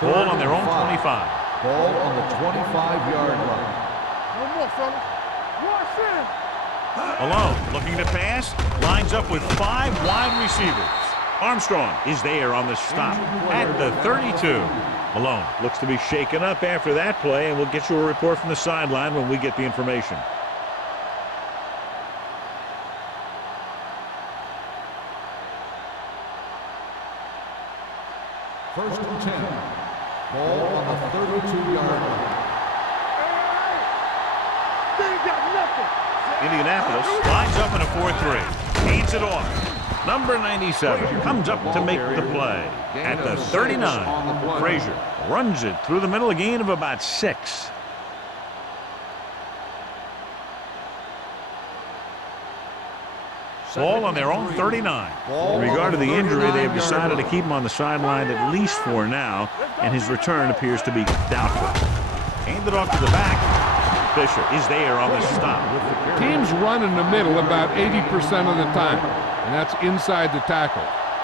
Ball on their own 25. Ball on the 25-yard line. No more, fellas. Watch in. Alone, looking to pass, lines up with 5 wide receivers. Armstrong is there on the stop at the 32. Malone looks to be shaken up after that play, and we'll get you a report from the sideline when we get the information. First and 10. Ball on the 32-yard line. They ain't got nothing. Indianapolis lines up in a 4-3. Hands it off. Number 97 comes up to make the play at the 39. Frazier runs it through the middle, a gain of about 6. Ball on their own 39. In regard to the injury, they have decided to keep him on the sideline at least for now, and his return appears to be doubtful. Handed off to the back. Fisher is there on the stop. Teams run in the middle about 80% of the time, and that's inside the tackle.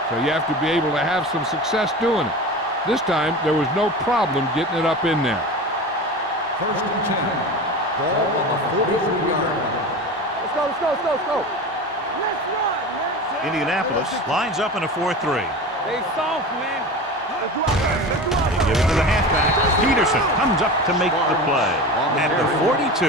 So you have to be able to have some success doing it. This time, there was no problem getting it up in there. First and 10. Ball on the 43-yard line. Let's go, let's go, let's go, let's go. Let's run, man. Indianapolis lines up in a 4-3. They soft, man. Let's do our best. Let's do our They best. give it to the halfback. Peterson comes up to make the play at the 42.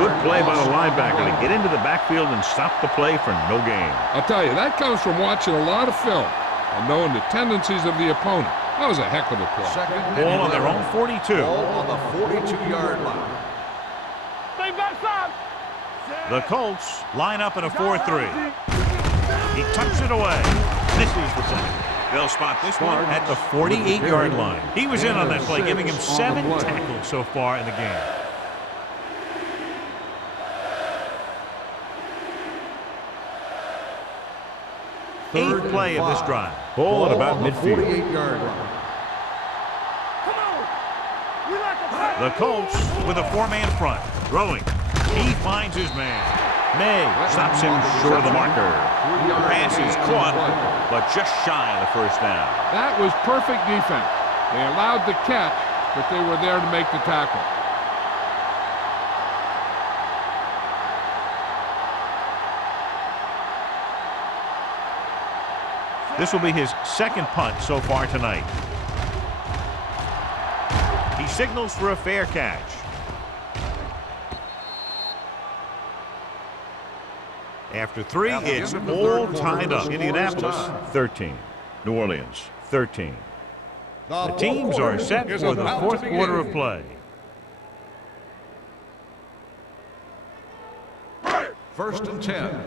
Good play by the linebacker to get into the backfield and stop the play for no gain. I'll tell you, that comes from watching a lot of film and knowing the tendencies of the opponent. That was a heck of a play. Second and Ball on their 11. own 42. Ball on the 42-yard line. Stay backside. The Colts line up in a 4-3. He tucks it away. Misses the tackle. They'll spot this one at the 48-yard line. He was in on that play, giving him 7 tackles so far in the game. Eighth play of this drive. Ball at about midfield. 48-yard line. Come on. We like a fight. The Colts with a 4-man front. Throwing. He finds his man. May stops him short of the marker. Pass is caught, but just shy of the first down. That was perfect defense. They allowed the catch, but they were there to make the tackle. This will be his second punt so far tonight. He signals for a fair catch. After 3, it's all tied up. Indianapolis 13, New Orleans 13. The teams are set for the fourth quarter of play. First and 10.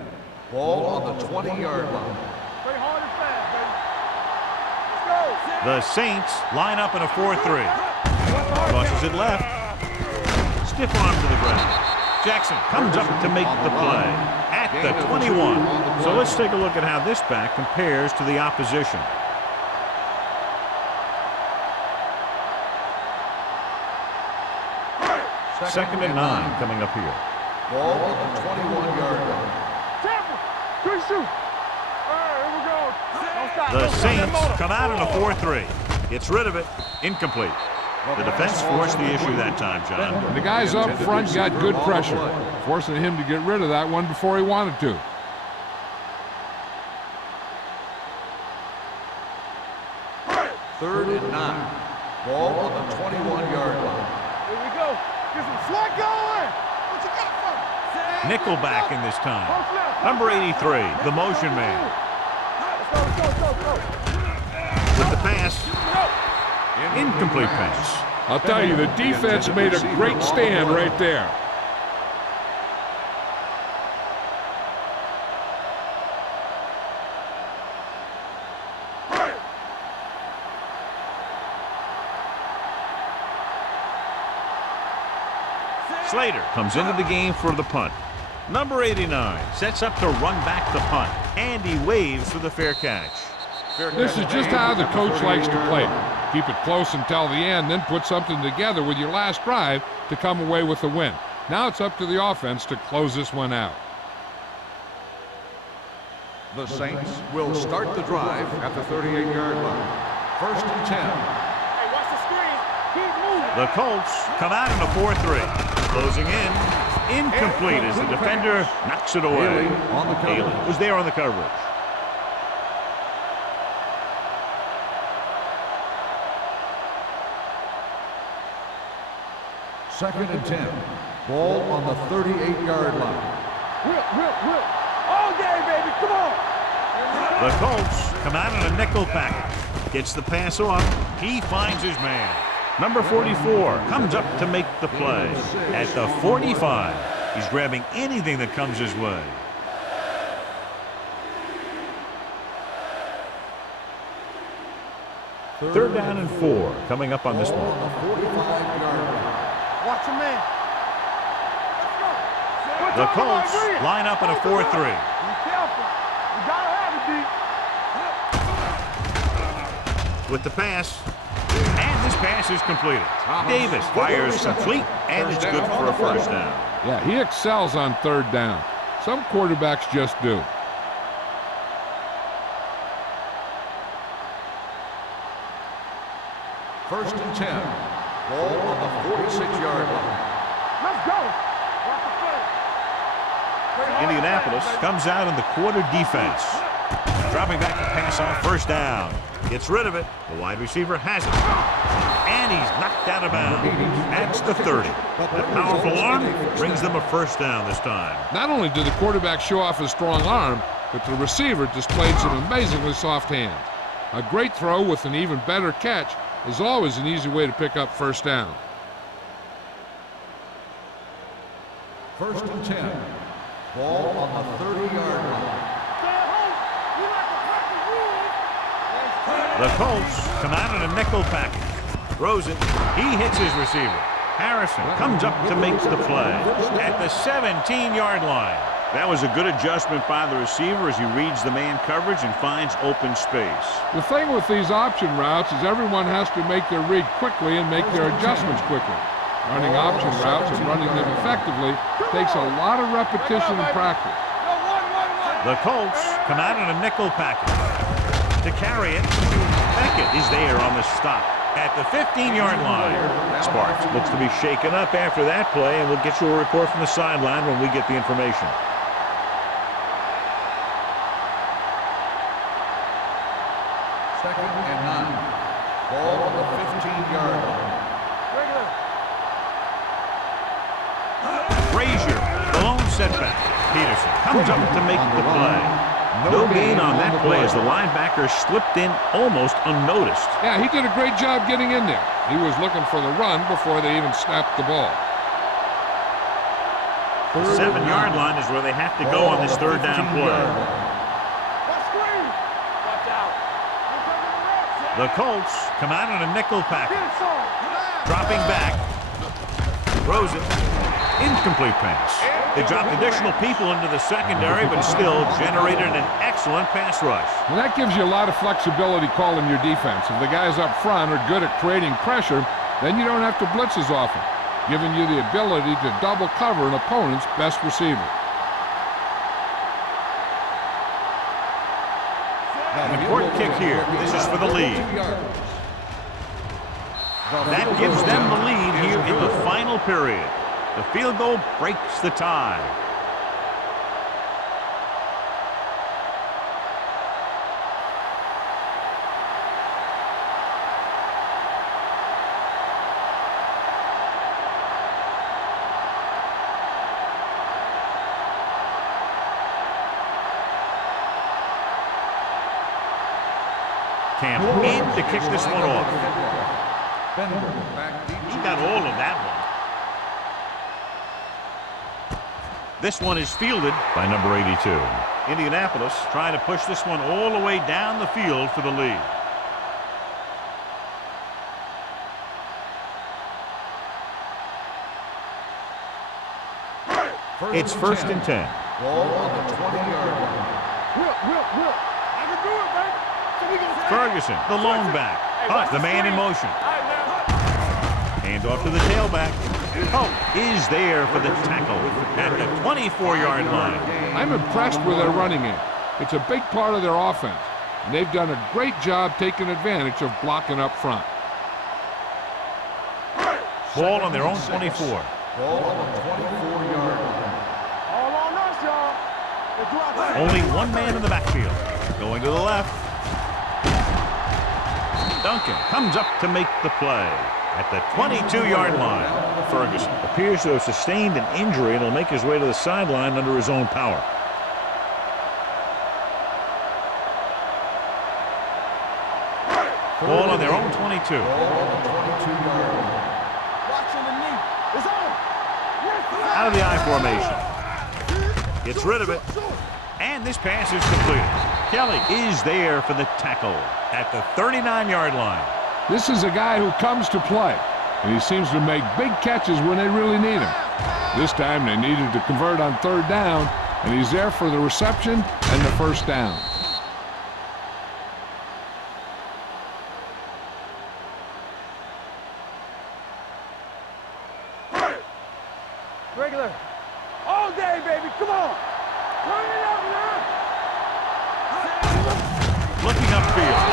Ball on the 20-yard line. Play hard and fast, baby. Let's go. The Saints line up in a 4-3. Crosses it left. Stiff arm to the ground. Jackson comes up to make the play at the 21. So let's take a look at how this back compares to the opposition. Second and 9 coming up here. Ball on the 21-yard line. Tampa. Good shoot. All right, here we go. Don't stop. The Don't stop. Saints That motor. come out in a 4-3. Gets rid of it. Incomplete. The defense forced the issue that time, John. And the guys up front got good pressure, forcing him to get rid of that one before he wanted to. Third and 9. Ball on the 21-yard line. Here we go. Get some slack going. What you got for me? Nickelback in this time. Number 83, the motion man. Let's go. With the pass. Incomplete pass. I'll tell you, the defense made a great stand right there. Slater comes into the game for the punt. Number 89 sets up to run back the punt. And he waves for the fair catch. This is just how the coach likes to play it. Keep it close until the end, then put something together with your last drive to come away with the win. Now it's up to the offense to close this one out. The Saints will start the drive at the 38-yard line. First and 10. Hey, watch the screen. Keep moving. The Colts come out in a 4-3. Closing in. Incomplete as the defender knocks it away. On the coverage. Haley was there on the coverage. Second and 10. Ball on the 38-yard line. Whip. All day, baby. Come on. The Colts come out in a nickel package. Gets the pass off. He finds his man. Number 44 comes up to make the play. At the 45, he's grabbing anything that comes his way. Third down and 4 coming up on this Ball one. on the 45-yard line. Watch your man. The Colts line up in a 4-3. Be careful. You gotta have it, D. With the pass. And this pass is completed. Davis fires complete, and it's good for a first down. Yeah, he excels on third down. Some quarterbacks just do. First and 10. Ball on the 46-yard line. Let's go. Watch the play. Play hard Indianapolis and fast, comes out in the quarter defense. Dropping back to pass on first down. Gets rid of it. The wide receiver has it. And he's knocked out of bounds. That's the 30. That powerful arm brings them a first down this time. Not only did the quarterback show off his strong arm, but the receiver displayed some amazingly soft hands. A great throw with an even better catch is always an easy way to pick up first down. 1st and 10. Ball on the 30-yard line. The Colts come out in a nickel package. Throws it. He hits his receiver. Harrison comes up to make the play at the 17-yard line. That was a good adjustment by the receiver as he reads the man coverage and finds open space. The thing with these option routes is everyone has to make their read quickly and make their adjustments quickly. Running option routes and running them effectively takes a lot of repetition and practice. The Colts come out in a nickel package. To carry it, Beckett is there on the stop at the 15-yard line. Sparks looks to be shaken up after that play, and we'll get you a report from the sideline when we get the information. Second and 9. Ball on the 15-yard line. Frazier, the lone setback. Peterson comes up to make the play. No gain on that play as the linebacker slipped in almost unnoticed. Yeah, he did a great job getting in there. He was looking for the run before they even snapped the ball. The 7-yard line is where they have to go on this third down play. The Colts come out in a nickel package. Dropping back. Throws it. Incomplete pass. They dropped additional people into the secondary, but still generated an excellent pass rush. And that gives you a lot of flexibility calling your defense. If the guys up front are good at creating pressure, then you don't have to blitz as often, giving you the ability to double cover an opponent's best receiver. An important kick here. This is for the lead. That gives them the lead here in the final period. The field goal breaks the tie. Camp in to kick this one off. He got all of that one. This one is fielded by number 82. Indianapolis trying to push this one all the way down the field for the lead. It's 1st and 10. Ball on the 20-yard line. I can do it, man. Ferguson, the lone back. Hunt, the man in motion. Hand off to the tailback. Pope is there for the tackle at the 24-yard line. I'm impressed with their running game. It's a big part of their offense, and they've done a great job taking advantage of blocking up front. Ball on their own 24. Ball on the 24-yard line. All on us, y'all. Only one man in the backfield. Going to the left. Duncan comes up to make the play at the 22-yard line. Ferguson appears to have sustained an injury and will make his way to the sideline under his own power. Ball on their own 22. Out of the I formation. Gets rid of it. And this pass is completed. Kelly is there for the tackle at the 39-yard line. This is a guy who comes to play, and he seems to make big catches when they really need him. This time they needed to convert on third down, and he's there for the reception and the first down. Regular. All day, baby. Come on. Turn it up, man. Looking upfield.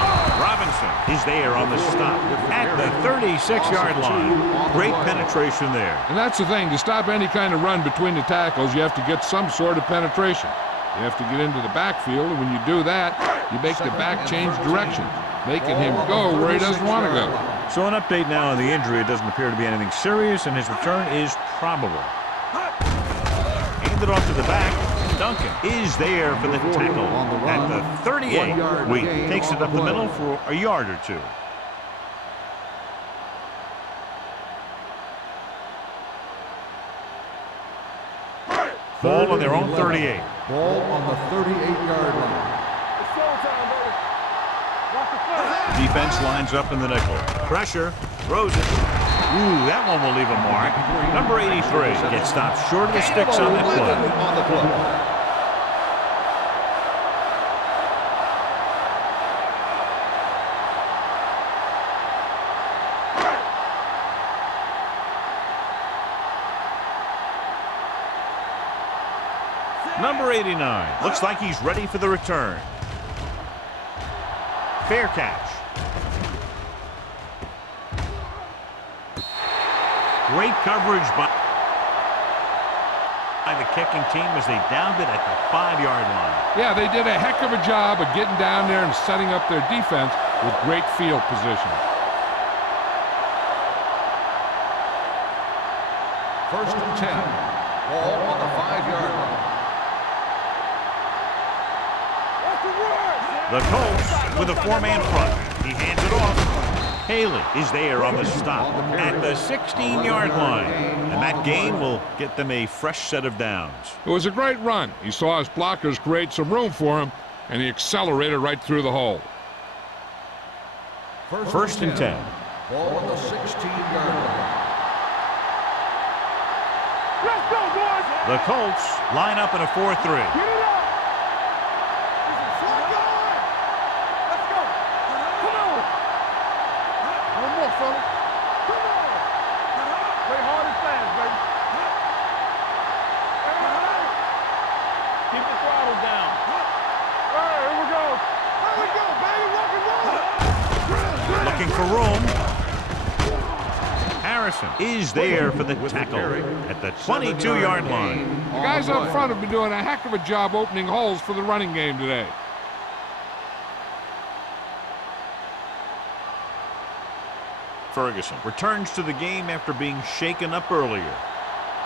Robinson is there on the stop at the 36-yard line. Great penetration there. And that's the thing. To stop any kind of run between the tackles, you have to get some sort of penetration. You have to get into the backfield, and when you do that, you make the back change direction, making him go where he doesn't want to go. So an update now on the injury. It doesn't appear to be anything serious, and his return is probable. Handed off to the back. Duncan is there for the tackle at the 38. Wheat takes it up the middle for a yard or two. Ball on their own 38. Ball on the 38-yard line. It's showtime, baby. Watch the front. Defense lines up in the nickel. Pressure, throws it. Ooh, that one will leave a mark. Number 83 gets stopped short of the sticks on that play. On the play. Number 89 looks like he's ready for the return. Fair catch. Great coverage by the kicking team as they downed it at the 5-yard line. Yeah, they did a heck of a job of getting down there and setting up their defense with great field position. First and 10. Ball on the 5-yard line. The Colts with a 4-man front. He hands it off. Haley is there on the stop at the 16-yard line. And that gain will get them a fresh set of downs. It was a great run. He saw his blockers create some room for him, and he accelerated right through the hole. First and 10. Ball on the 16-yard line. Let's go, boys. The Colts line up in a 4-3. Get it up. Let's go. Come on. One more, fella. Come on. Play hard and fast, baby. Keep the throttle down. All right, here we go. Here we go, baby. Rock and roll. Looking for room. Harrison is there for the tackle at the 22-yard line. The guys up front have been doing a heck of a job opening holes for the running game today. Ferguson returns to the game after being shaken up earlier.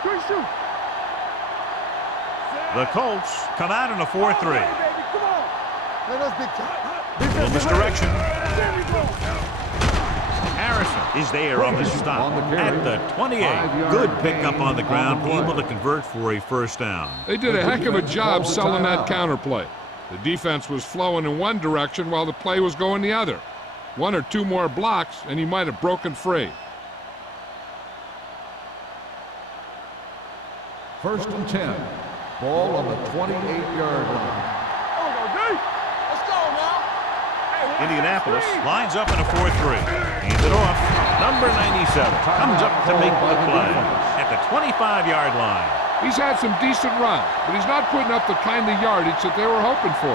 Good shoot. The Colts come out in a 4-3. Come on. Let us big time. Little misdirection. There we go. Harrison is there on the stop at the 28. Good pickup on the ground, able to convert for a first down. They did a heck of a job selling that counterplay. The defense was flowing in one direction while the play was going the other. One or two more blocks, and he might have broken free. First and 10. Ball on the 28-yard line. Let's go now. Indianapolis lines up in a 4-3. Hands it off. Number 97 comes up to make the play at the 25-yard line. He's had some decent runs, but he's not putting up the kind of yardage that they were hoping for.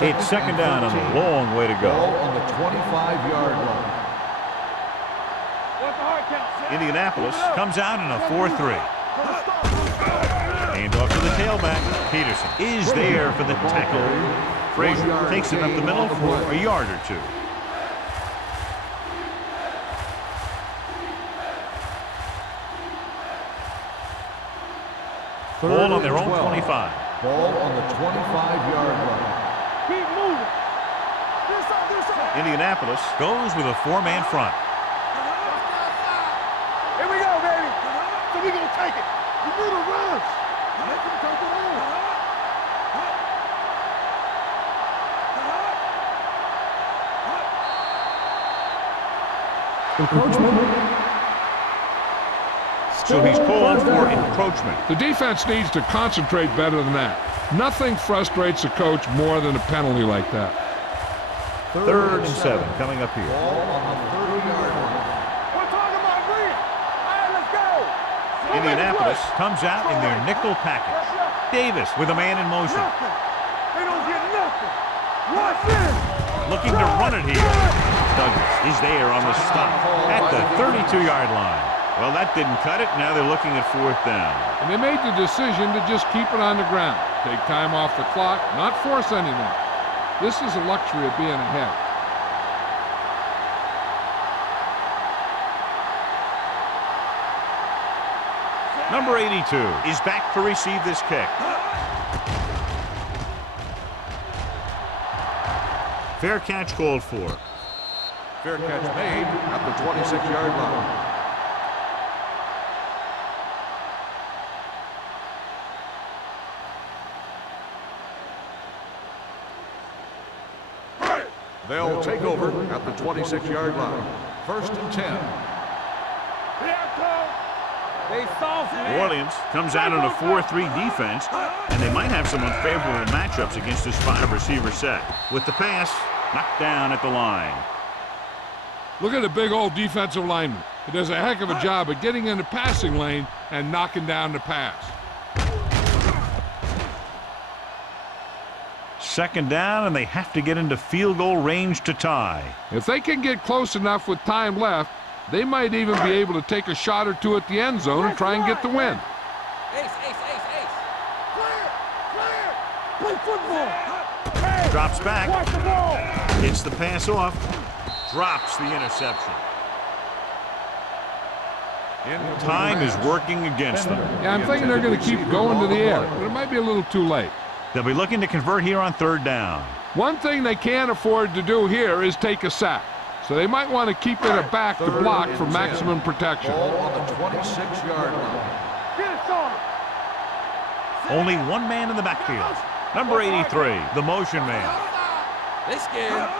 It's second down and a long way to Ball go. on the 25-yard line. What's the hard count? Indianapolis comes out in a 4-3. Hand off to the tailback. Peterson is there for the tackle. Frazier takes it up the middle for a yard or two. Ball on their own 25. Ball on the 25-yard line. Keep moving. Indianapolis goes with a 4-man front. Here we go, baby. So we gonna take it. We need a rush. Let them take it on. Encroachment. So he's called for encroachment. The defense needs to concentrate better than that. Nothing frustrates a coach more than a penalty like that. Third and 7 coming up here. Ball on the 30-yard line. We're talking about green. All right, let's go. Indianapolis comes out in their nickel package. Davis with a man in motion. Nothing. They don't get nothing. Watch this. Looking to run it here. Douglas is there on the stop at the 32-yard line. Well, that didn't cut it. Now they're looking at 4th down. And they made the decision to just keep it on the ground. Take time off the clock, not force anything. This is the luxury of being ahead. Number 82 is back to receive this kick. Fair catch called for. Fair catch made at the 26-yard line. They'll take over at the 26-yard line. 1st and 10. New Orleans comes out in a 4-3 defense, and they might have some unfavorable matchups against this 5-receiver set. With the pass, knocked down at the line. Look at the big old defensive lineman. He does a heck of a job of getting in the passing lane and knocking down the pass. 2nd down, and they have to get into field goal range to tie. If they can get close enough with time left, they might even be able to take a shot or two at the end zone and try and get the win. Ace. Clear. Play football. Hey, Drops back. watch the ball. Hits the pass off. Drops the interception. Time is working against them. Yeah, I'm thinking they're going to keep going to the air, but it might be a little too late. They'll be looking to convert here on 3rd down. One thing they can't afford to do here is take a sack. So they might want to keep in a back to block for maximum protection. Ball on the 26-yard line. Get it started. Only one man in the backfield. Number 83, the motion man. They scared.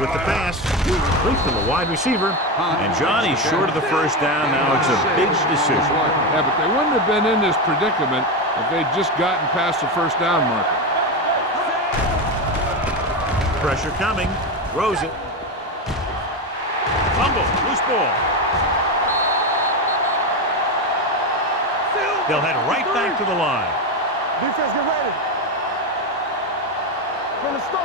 With the pass, complete to the wide receiver. And Johnny's short of the 1st down. Now it's a big decision. Yeah, but they wouldn't have been in this predicament if they'd just gotten past the 1st down marker. Pressure coming. Throws it. Fumble. Loose ball. They'll head right back to the line. Defense, get ready. From the start.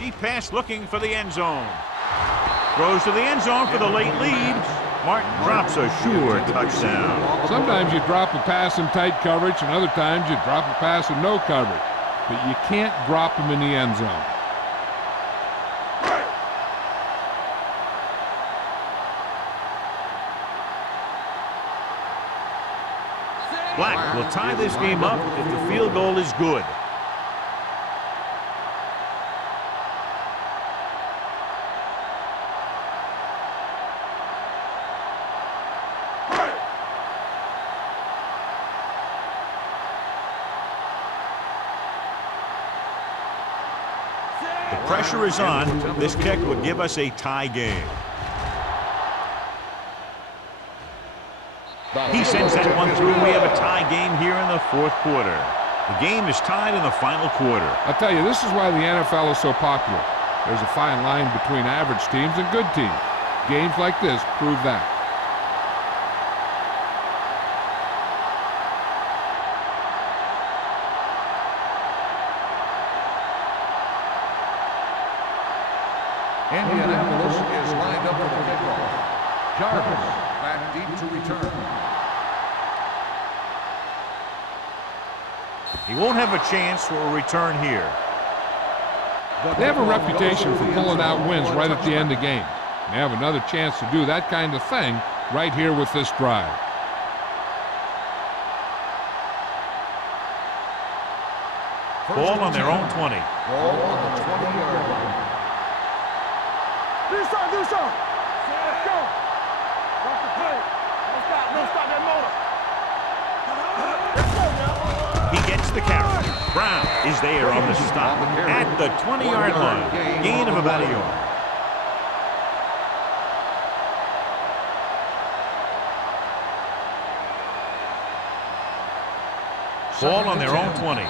Deep pass looking for the end zone. Throws to the end zone for the late lead. Martin drops a sure touchdown. Sometimes you drop a pass in tight coverage, and other times you drop a pass in no coverage. But you can't drop them in the end zone. Black will tie this game up if the field goal is good. The pressure is on. This kick would give us a tie game. He sends that one through. We have a tie game here in the 4th quarter. The game is tied in the final quarter. I'll tell you, this is why the NFL is so popular. There's a fine line between average teams and good teams. Games like this prove that. Indianapolis is lined up for the kickoff. Jarvis back deep to return. He won't have a chance for a return here. They have a reputation for pulling out wins right at the end of games. They have another chance to do that kind of thing right here with this drive. Ball on their own 20. Ball on the 20-yard line. Do something. Let's go. Watch the play. Don't stop that motor. Let's go now. He gets the carry. Brown is there on the stop at the 20-yard line. Gain of about a yard. Ball on their own 20.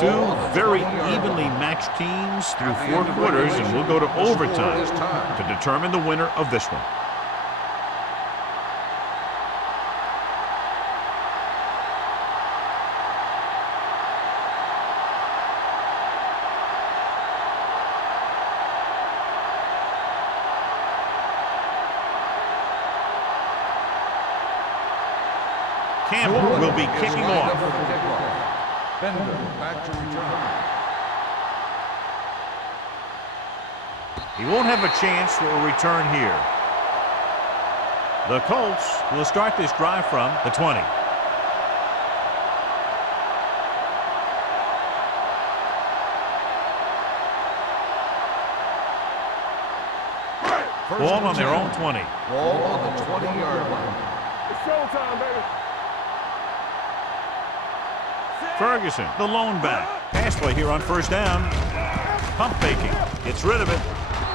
Two very evenly matched teams through 4 quarters, and we'll go to overtime to determine the winner of this one. Campbell will be kicking off. Bender back to return. He won't have a chance for a return here. The Colts will start this drive from the 20. Ball on their own 20. Ball on the 20-yard line. It's showtime, baby. Ferguson, the lone back. Pass play here on first down. Pump faking. Gets rid of it.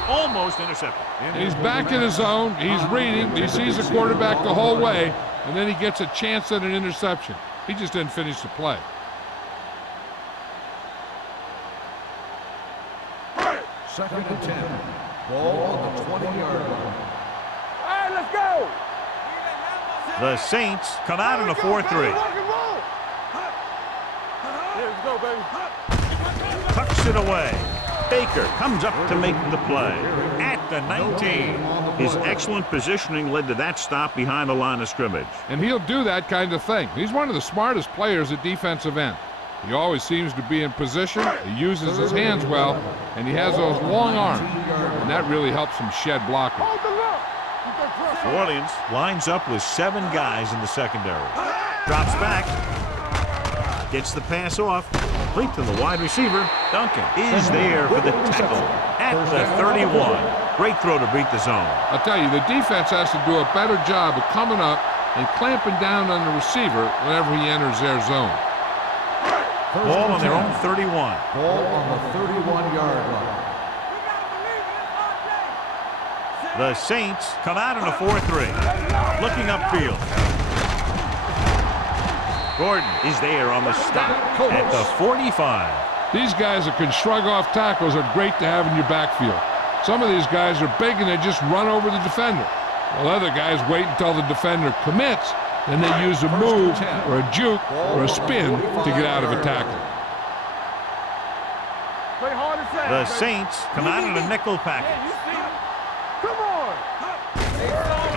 Almost intercepted. He's back in his zone. He's reading. He sees the quarterback the whole way, and then he gets a chance at an interception. He just didn't finish the play. Second and 10. Ball on the 20-yard line. All right, let's go. The Saints come out in a 4-3. Here we go, baby. Tucks it away. Baker comes up to make the play at the 19. His excellent positioning led to that stop behind the line of scrimmage. And he'll do that kind of thing. He's one of the smartest players at defensive end. He always seems to be in position, he uses his hands well, and he has those long arms, and that really helps him shed blockers. New Orleans lines up with 7 guys in the secondary. Drops back. Gets the pass off. Complete to the wide receiver. Duncan is there for the tackle at the 31. Great throw to beat the zone. I'll tell you, the defense has to do a better job of coming up and clamping down on the receiver whenever he enters their zone. Ball on their own 31. Ball on the 31-yard line. The Saints come out in a 4-3. Looking upfield. Gordon is there on the stop at the 45. These guys that can shrug off tackles are great to have in your backfield. Some of these guys are big and they just run over the defender. While other guys wait until the defender commits, then they use a move or a juke or a spin to get out of a tackle. Play hard and fast, The baby. Saints come out in a nickel package. Yeah, you see it. Come on.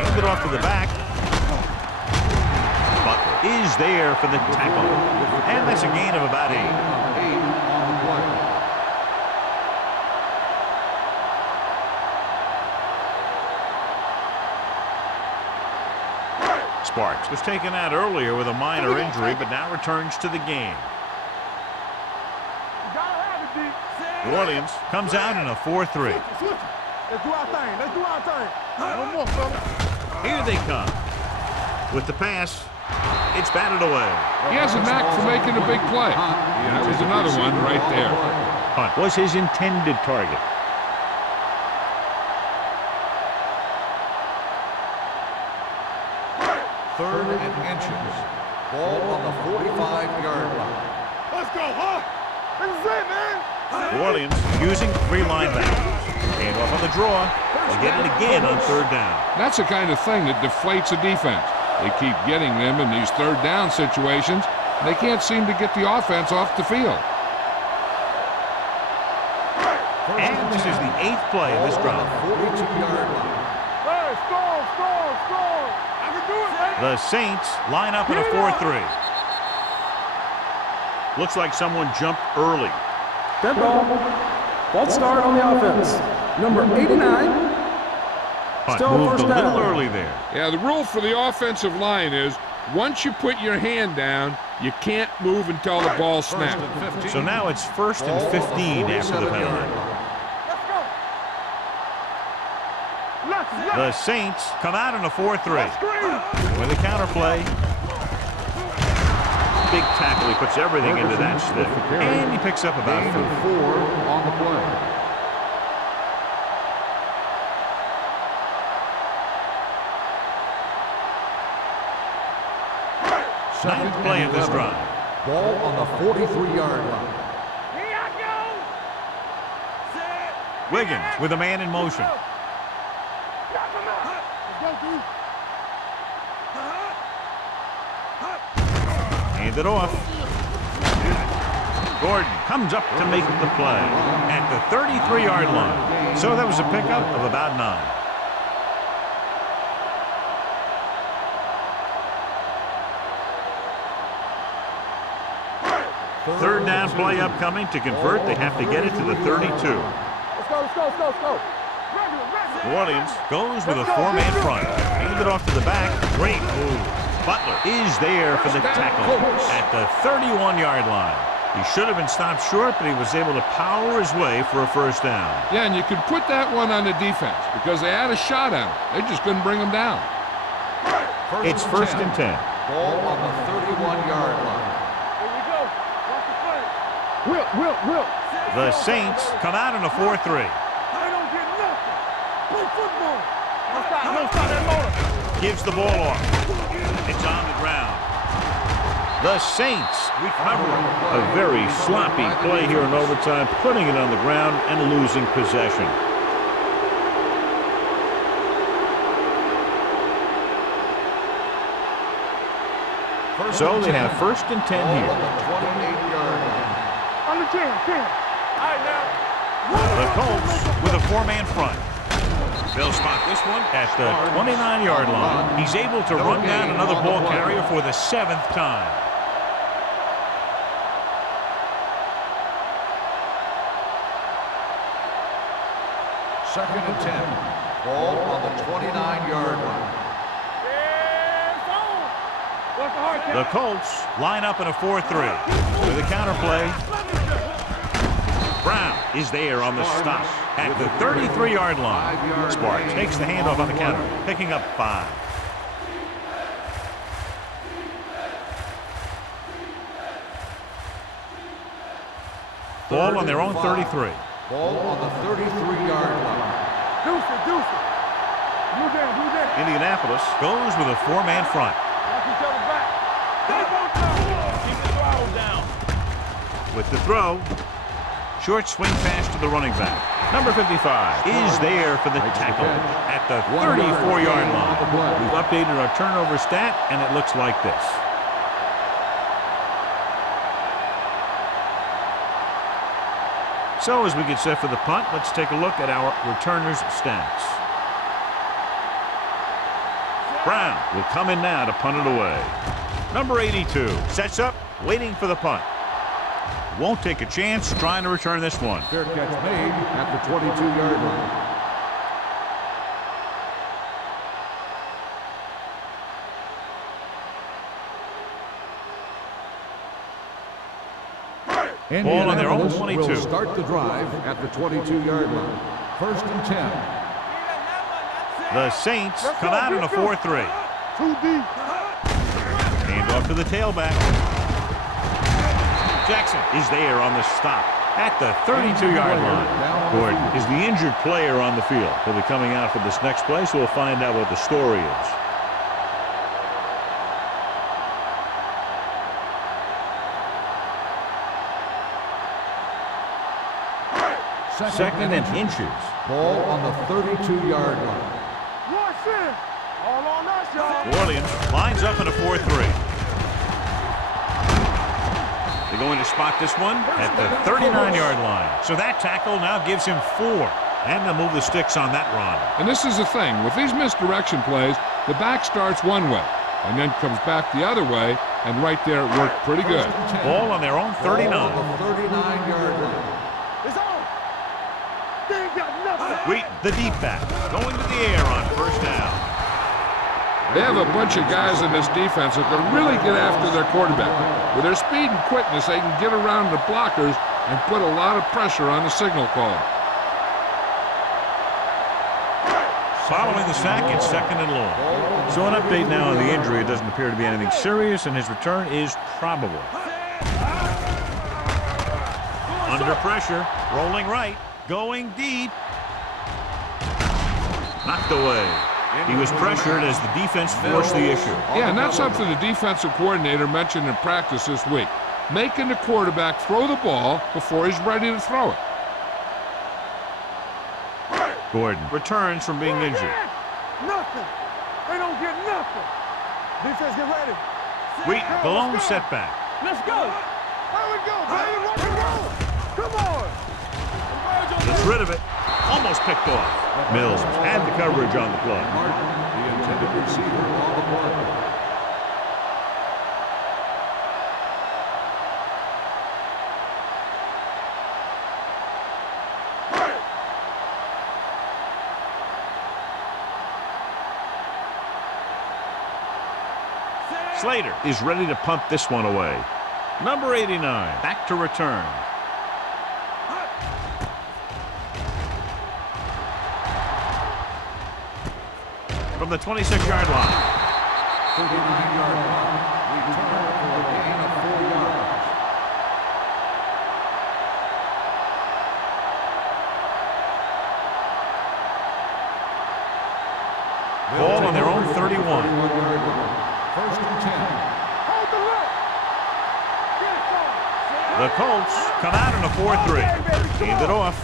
Hand it off to the back. Butler is there for the tackle. And that's a gain of about 8. 8 on the play. Sparks was taken out earlier with a minor injury, but now returns to the game. New Orleans comes out in a 4-3. Let's do our thing. Let's do our thing. No more, fellas. Here they come. With the pass, it's batted away. He has a knack for making a big play. That was another one right there. Hunt was his intended target. Third and inches. Ball on the 45-yard line. Let's go, huh? This is it, man. New Orleans using 3 linebackers. Hand off on the draw. They get it again on 3rd down. That's the kind of thing that deflates a defense. They keep getting them in these 3rd down situations, and they can't seem to get the offense off the field. And this is the 8th play of this drive. 42-yard line. Hey, score. I can do it, baby. The Saints line up in a 4-3. Looks like someone jumped early. Dead ball. False start on the offense. Number 89. Hunt Still moved a first little down. early there. Yeah, the rule for the offensive line is once you put your hand down, you can't move until the ball First snaps. and 15. So now it's 1st and 15 after the 47-yard penalty. line. Let's go. Let's The Saints come out in a 4-3. screen. With a counterplay. Big tackle. He puts everything into that stick. And he picks up about Gain 4. of 4 on the play. Ninth play of this drive. Ball on the 43-yard line. Here I go. Set. Wiggins with a man in motion. Knock him out. Let's go, dude. Hand it off. Gordon comes up to make the play at the 33-yard line. So that was a pickup of about 9. Third down play upcoming. To convert, they have to get it to the 32. Let's go, Let's go. New Orleans goes with a four-man front. Hand it off to the back. Great move. Butler is there for the tackle at the 31-yard line. He should have been stopped short, but he was able to power his way for a first down. Yeah, and you could put that one on the defense because they had a shot at him. They just couldn't bring him down. It's first and 10. Ball on the 31-yard line. Here we go. Watch the play. Will. The Saints come out in a 4-3. I don't get nothing. Play football. No stop that motor. Gives the ball off. It's on the ground. The Saints recover. A very sloppy play here in overtime, putting it on the ground and losing possession. So they have first and 10 Ball here. on the 28-yard line. On the 10. All right, now. The Colts with a four-man front. They'll spot this one at the 29-yard line. He's able to run down another ball carrier for the 7th time. Second and 10. Ball on the 29-yard line. What's the hard catch? The Colts line up in a 4-3. With a counterplay. Brown is there on the stop at the 33-yard line. Smart takes the handoff on the counter, picking up 5. Ball on their own 33. Ball on the 33-yard line. Deuce it. Blue down. Indianapolis goes with a four-man front. Watch each other back. Keep the throttle down. With the throw, short swing pass to the running back. Number 55 is there for the tackle at the 34-yard line. We've updated our turnover stat, and it looks like this. So as we get set for the punt, let's take a look at our returners' stats. Brown will come in now to punt it away. Number 82 sets up, waiting for the punt. Won't take a chance trying to return this one. Fair catch made at the 22-yard line. Ball on their own 22. Will start the drive at the 22-yard line. First and 10. The Saints come out in a 4-3. Too deep. Hand off to the tailback. Jackson is there on the stop at the 32-yard line. Gordon is the injured player on the field. He'll be coming out for this next play, so we'll find out what the story is. Second and inches. Ball on the 32-yard line. Watch it. All on us, y'all. New Orleans lines up in a 4-3. They're going to spot this one at the 39-yard line. So that tackle now gives him 4. And they'll move the sticks on that run. And this is the thing. With these misdirection plays, the back starts one way and then comes back the other way, and right there it worked pretty good. Ball on their own 39. Ball on the 39-yard line. It's on. They ain't got nothing. Wheaton, the deep back, going to the air on first down. They have a bunch of guys in this defense that can really get after their quarterback. With their speed and quickness, they can get around the blockers and put a lot of pressure on the signal caller. Following the sack, it's second and long. So an update now on the injury. It doesn't appear to be anything serious, and his return is probable. Under pressure, rolling right, going deep. Knocked away. He was pressured as the defense forced the issue. Yeah, and that's something the defensive coordinator mentioned in practice this week. Making the quarterback throw the ball before he's ready to throw it. Gordon returns from being injured. Nothing. They don't get nothing. Defense, get ready. Wheaton, the lone setback. Let's go. There we go, baby. Rock and roll. Come on. Gets rid of it. Almost picked off. Mills had the coverage on the play. Martin, the intended receiver on the play. Slater is ready to punt this one away. Number 89 back to return. From the 26-yard line. 39-yard line. Return for a gain of 4 yards. Ball on their own 31. 31-yard line. First and 10. Hold the look. The Colts come out in a 4-3. Hand it off.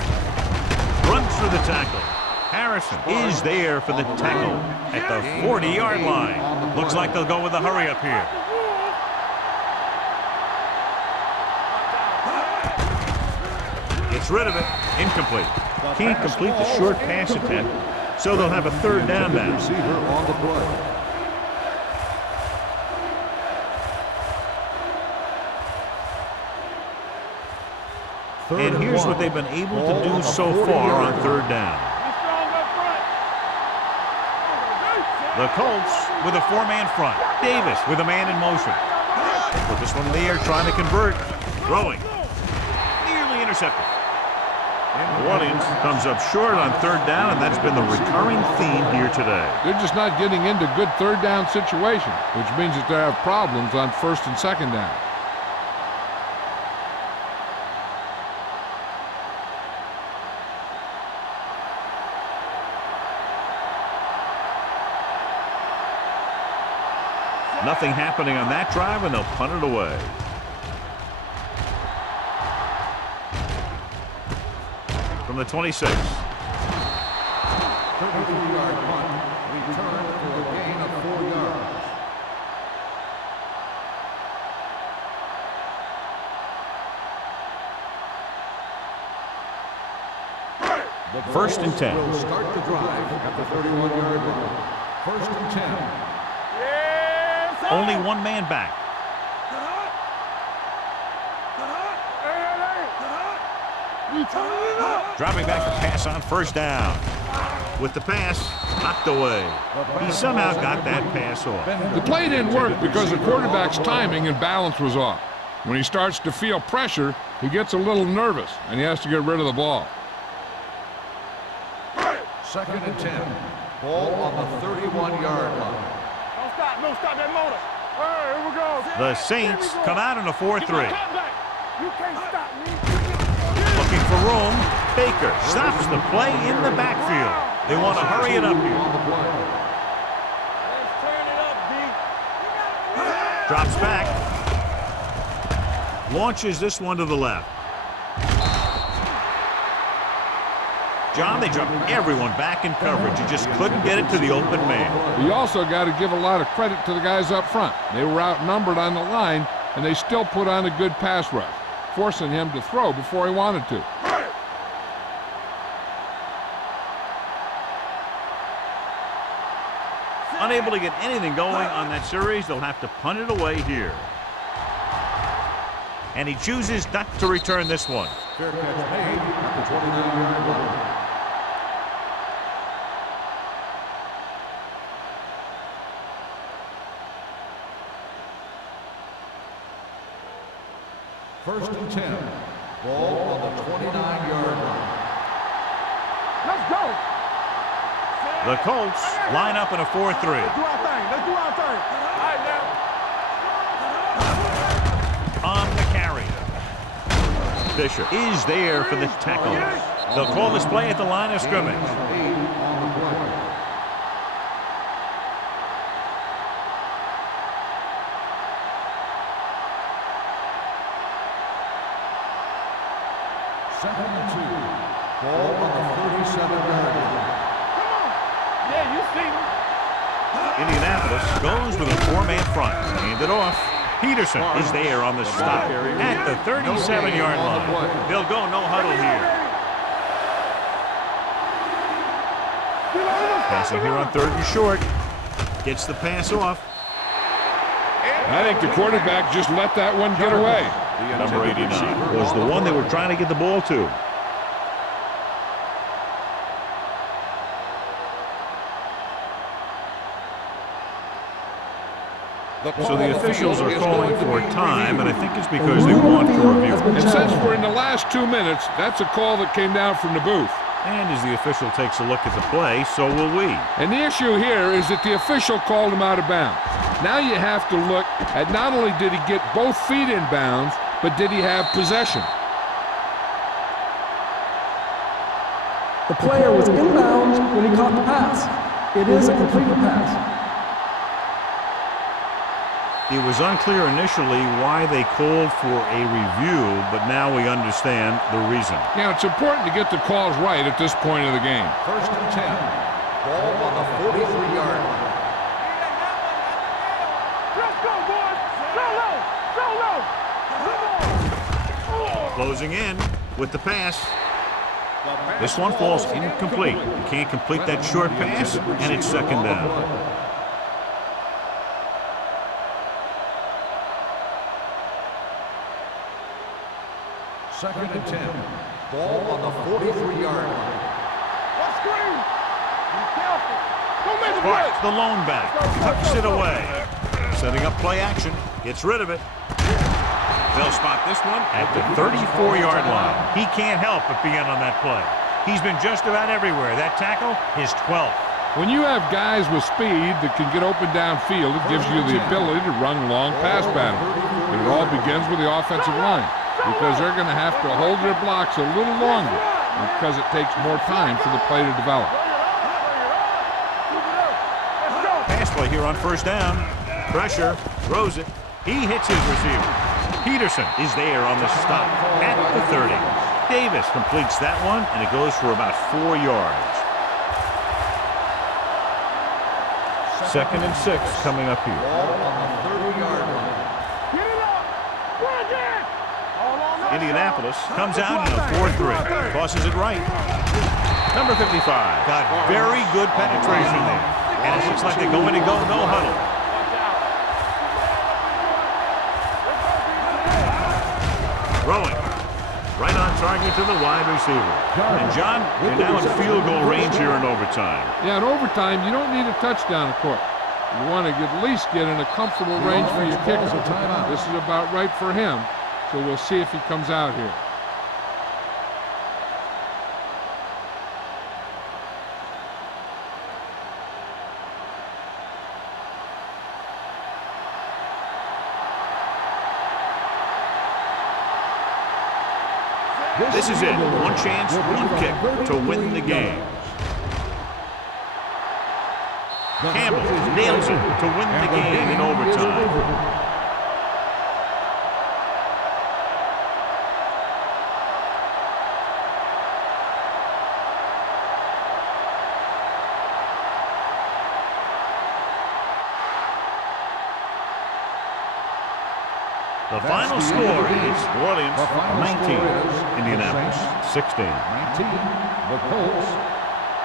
Runs through the tackle. Harrison is there for the tackle at the 40-yard line. Looks like they'll go with a hurry up here. Gets rid of it. Incomplete. Can't complete the short pass attempt, so they'll have a third down now. Receiver on the play. And here's what they've been able to do so far on third down. The Colts with a 4-man front. Davis with a man in motion. Put this one in the air, trying to convert. Throwing. Nearly intercepted. New Orleans comes up short on third down, and that's been the recurring theme here today. They're just not getting into good third down situations, which means that they have problems on first and second down. Nothing happening on that drive, and they'll punt it away. From the 26. 33-yard punt. Return for a gain of 4 yards. First and 10. Will start the drive at the 31-yard line. First and 10. Only one man back. Dropping back to pass on first down. With the pass knocked away. He somehow got that pass off. The play didn't work because the quarterback's timing and balance was off. When he starts to feel pressure, he gets a little nervous, and he has to get rid of the ball. Second and 10. Ball on the 31-yard line. Don't stop that motor. Hey, here we go. The Saints come out in a 4-3. You can't stop me. Looking for room. Baker stops the play in the backfield. They want to hurry it up here. On the play. Let's turn it up, D. Drops back. Launches this one to the left. John, they dropped everyone back in coverage. You just couldn't get it to the open man. You also got to give a lot of credit to the guys up front. They were outnumbered on the line, and they still put on a good pass rush, forcing him to throw before he wanted to. Unable to get anything going on that series, they'll have to punt it away here. And he chooses not to return this one. Fair catch made at the 29-yard line. First and 10. Ball on the 29-yard line. Let's go. The Colts line up in a 4-3. Let's do our thing. Let's do our thing. All right, now. On the carry. Fisher is there for the tackle. They'll call this play at the line of scrimmage. 8 on the play. Second and 2. Ball on the 37-yard line. Yeah, you see me. Indianapolis goes with a 4-man front. Hand it off. Peterson is there on the stop at the 37-yard line. They'll go no huddle here. Passing here on third and short. Gets the pass off. I think the quarterback just let that one get away. Number 89 was the one they were trying to get the ball to. So the officials are calling for time, and I think it's because they want to review it. And since we're in the last 2 minutes, that's a call that came down from the booth. And as the official takes a look at the play, so will we. And the issue here is that the official called him out of bounds. Now you have to look at not only did he get both feet in bounds, but did he have possession? The player was inbounds when he caught the pass. It is a completed pass. It was unclear initially why they called for a review, but now we understand the reason. Yeah, it's important to get the calls right at this point of the game. 1st and 10. Ball on the 43-yard line. Let's go, boys. Go low. Closing in with the pass. This one falls incomplete. You can't complete that short pass, and it's 2nd down. Second and 10. Ball on the 43-yard line. Let's screen. Be careful. Don't make it Sparks, work. the lone back, tucks it away. Setting up play action, gets rid of it. They'll spot this one at the 34-yard line. He can't help but be in on that play. He's been just about everywhere. That tackle, his 12th. When you have guys with speed that can get open downfield, it gives you the ability to run long pass patterns. And it all begins with the offensive line, because they're going to have to hold their blocks a little longer because it takes more time for the play to develop. Pass play here on 1st down. Pressure, throws it. He hits his receiver. Peterson is there on the stop at the 30. Davis completes that one, and it goes for about 4 yards. 2nd and 6 coming up here. Ball on the 30-yard line. Get it up. Bring it. All on that Indianapolis comes out in a 4-3. Tosses it right. Number 55 got very good penetration there. And it looks like they're going to go no huddle. Throwing. Right on target to the wide receiver. And John, they're now in field goal range here in overtime. Yeah, in overtime, you don't need a touchdown, of course. You want to at least get in a comfortable range for your kicker. This is about right for him, so we'll see if he comes out here. This is it. One chance, one kick to win the game. Campbell nails it to win the game in overtime. The final score is New Orleans 19, Indianapolis 16. 19. The Colts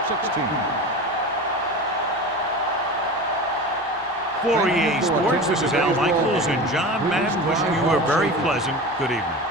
16. For EA Sports, this is Al Michaels and John Madden wishing you a very pleasant good evening.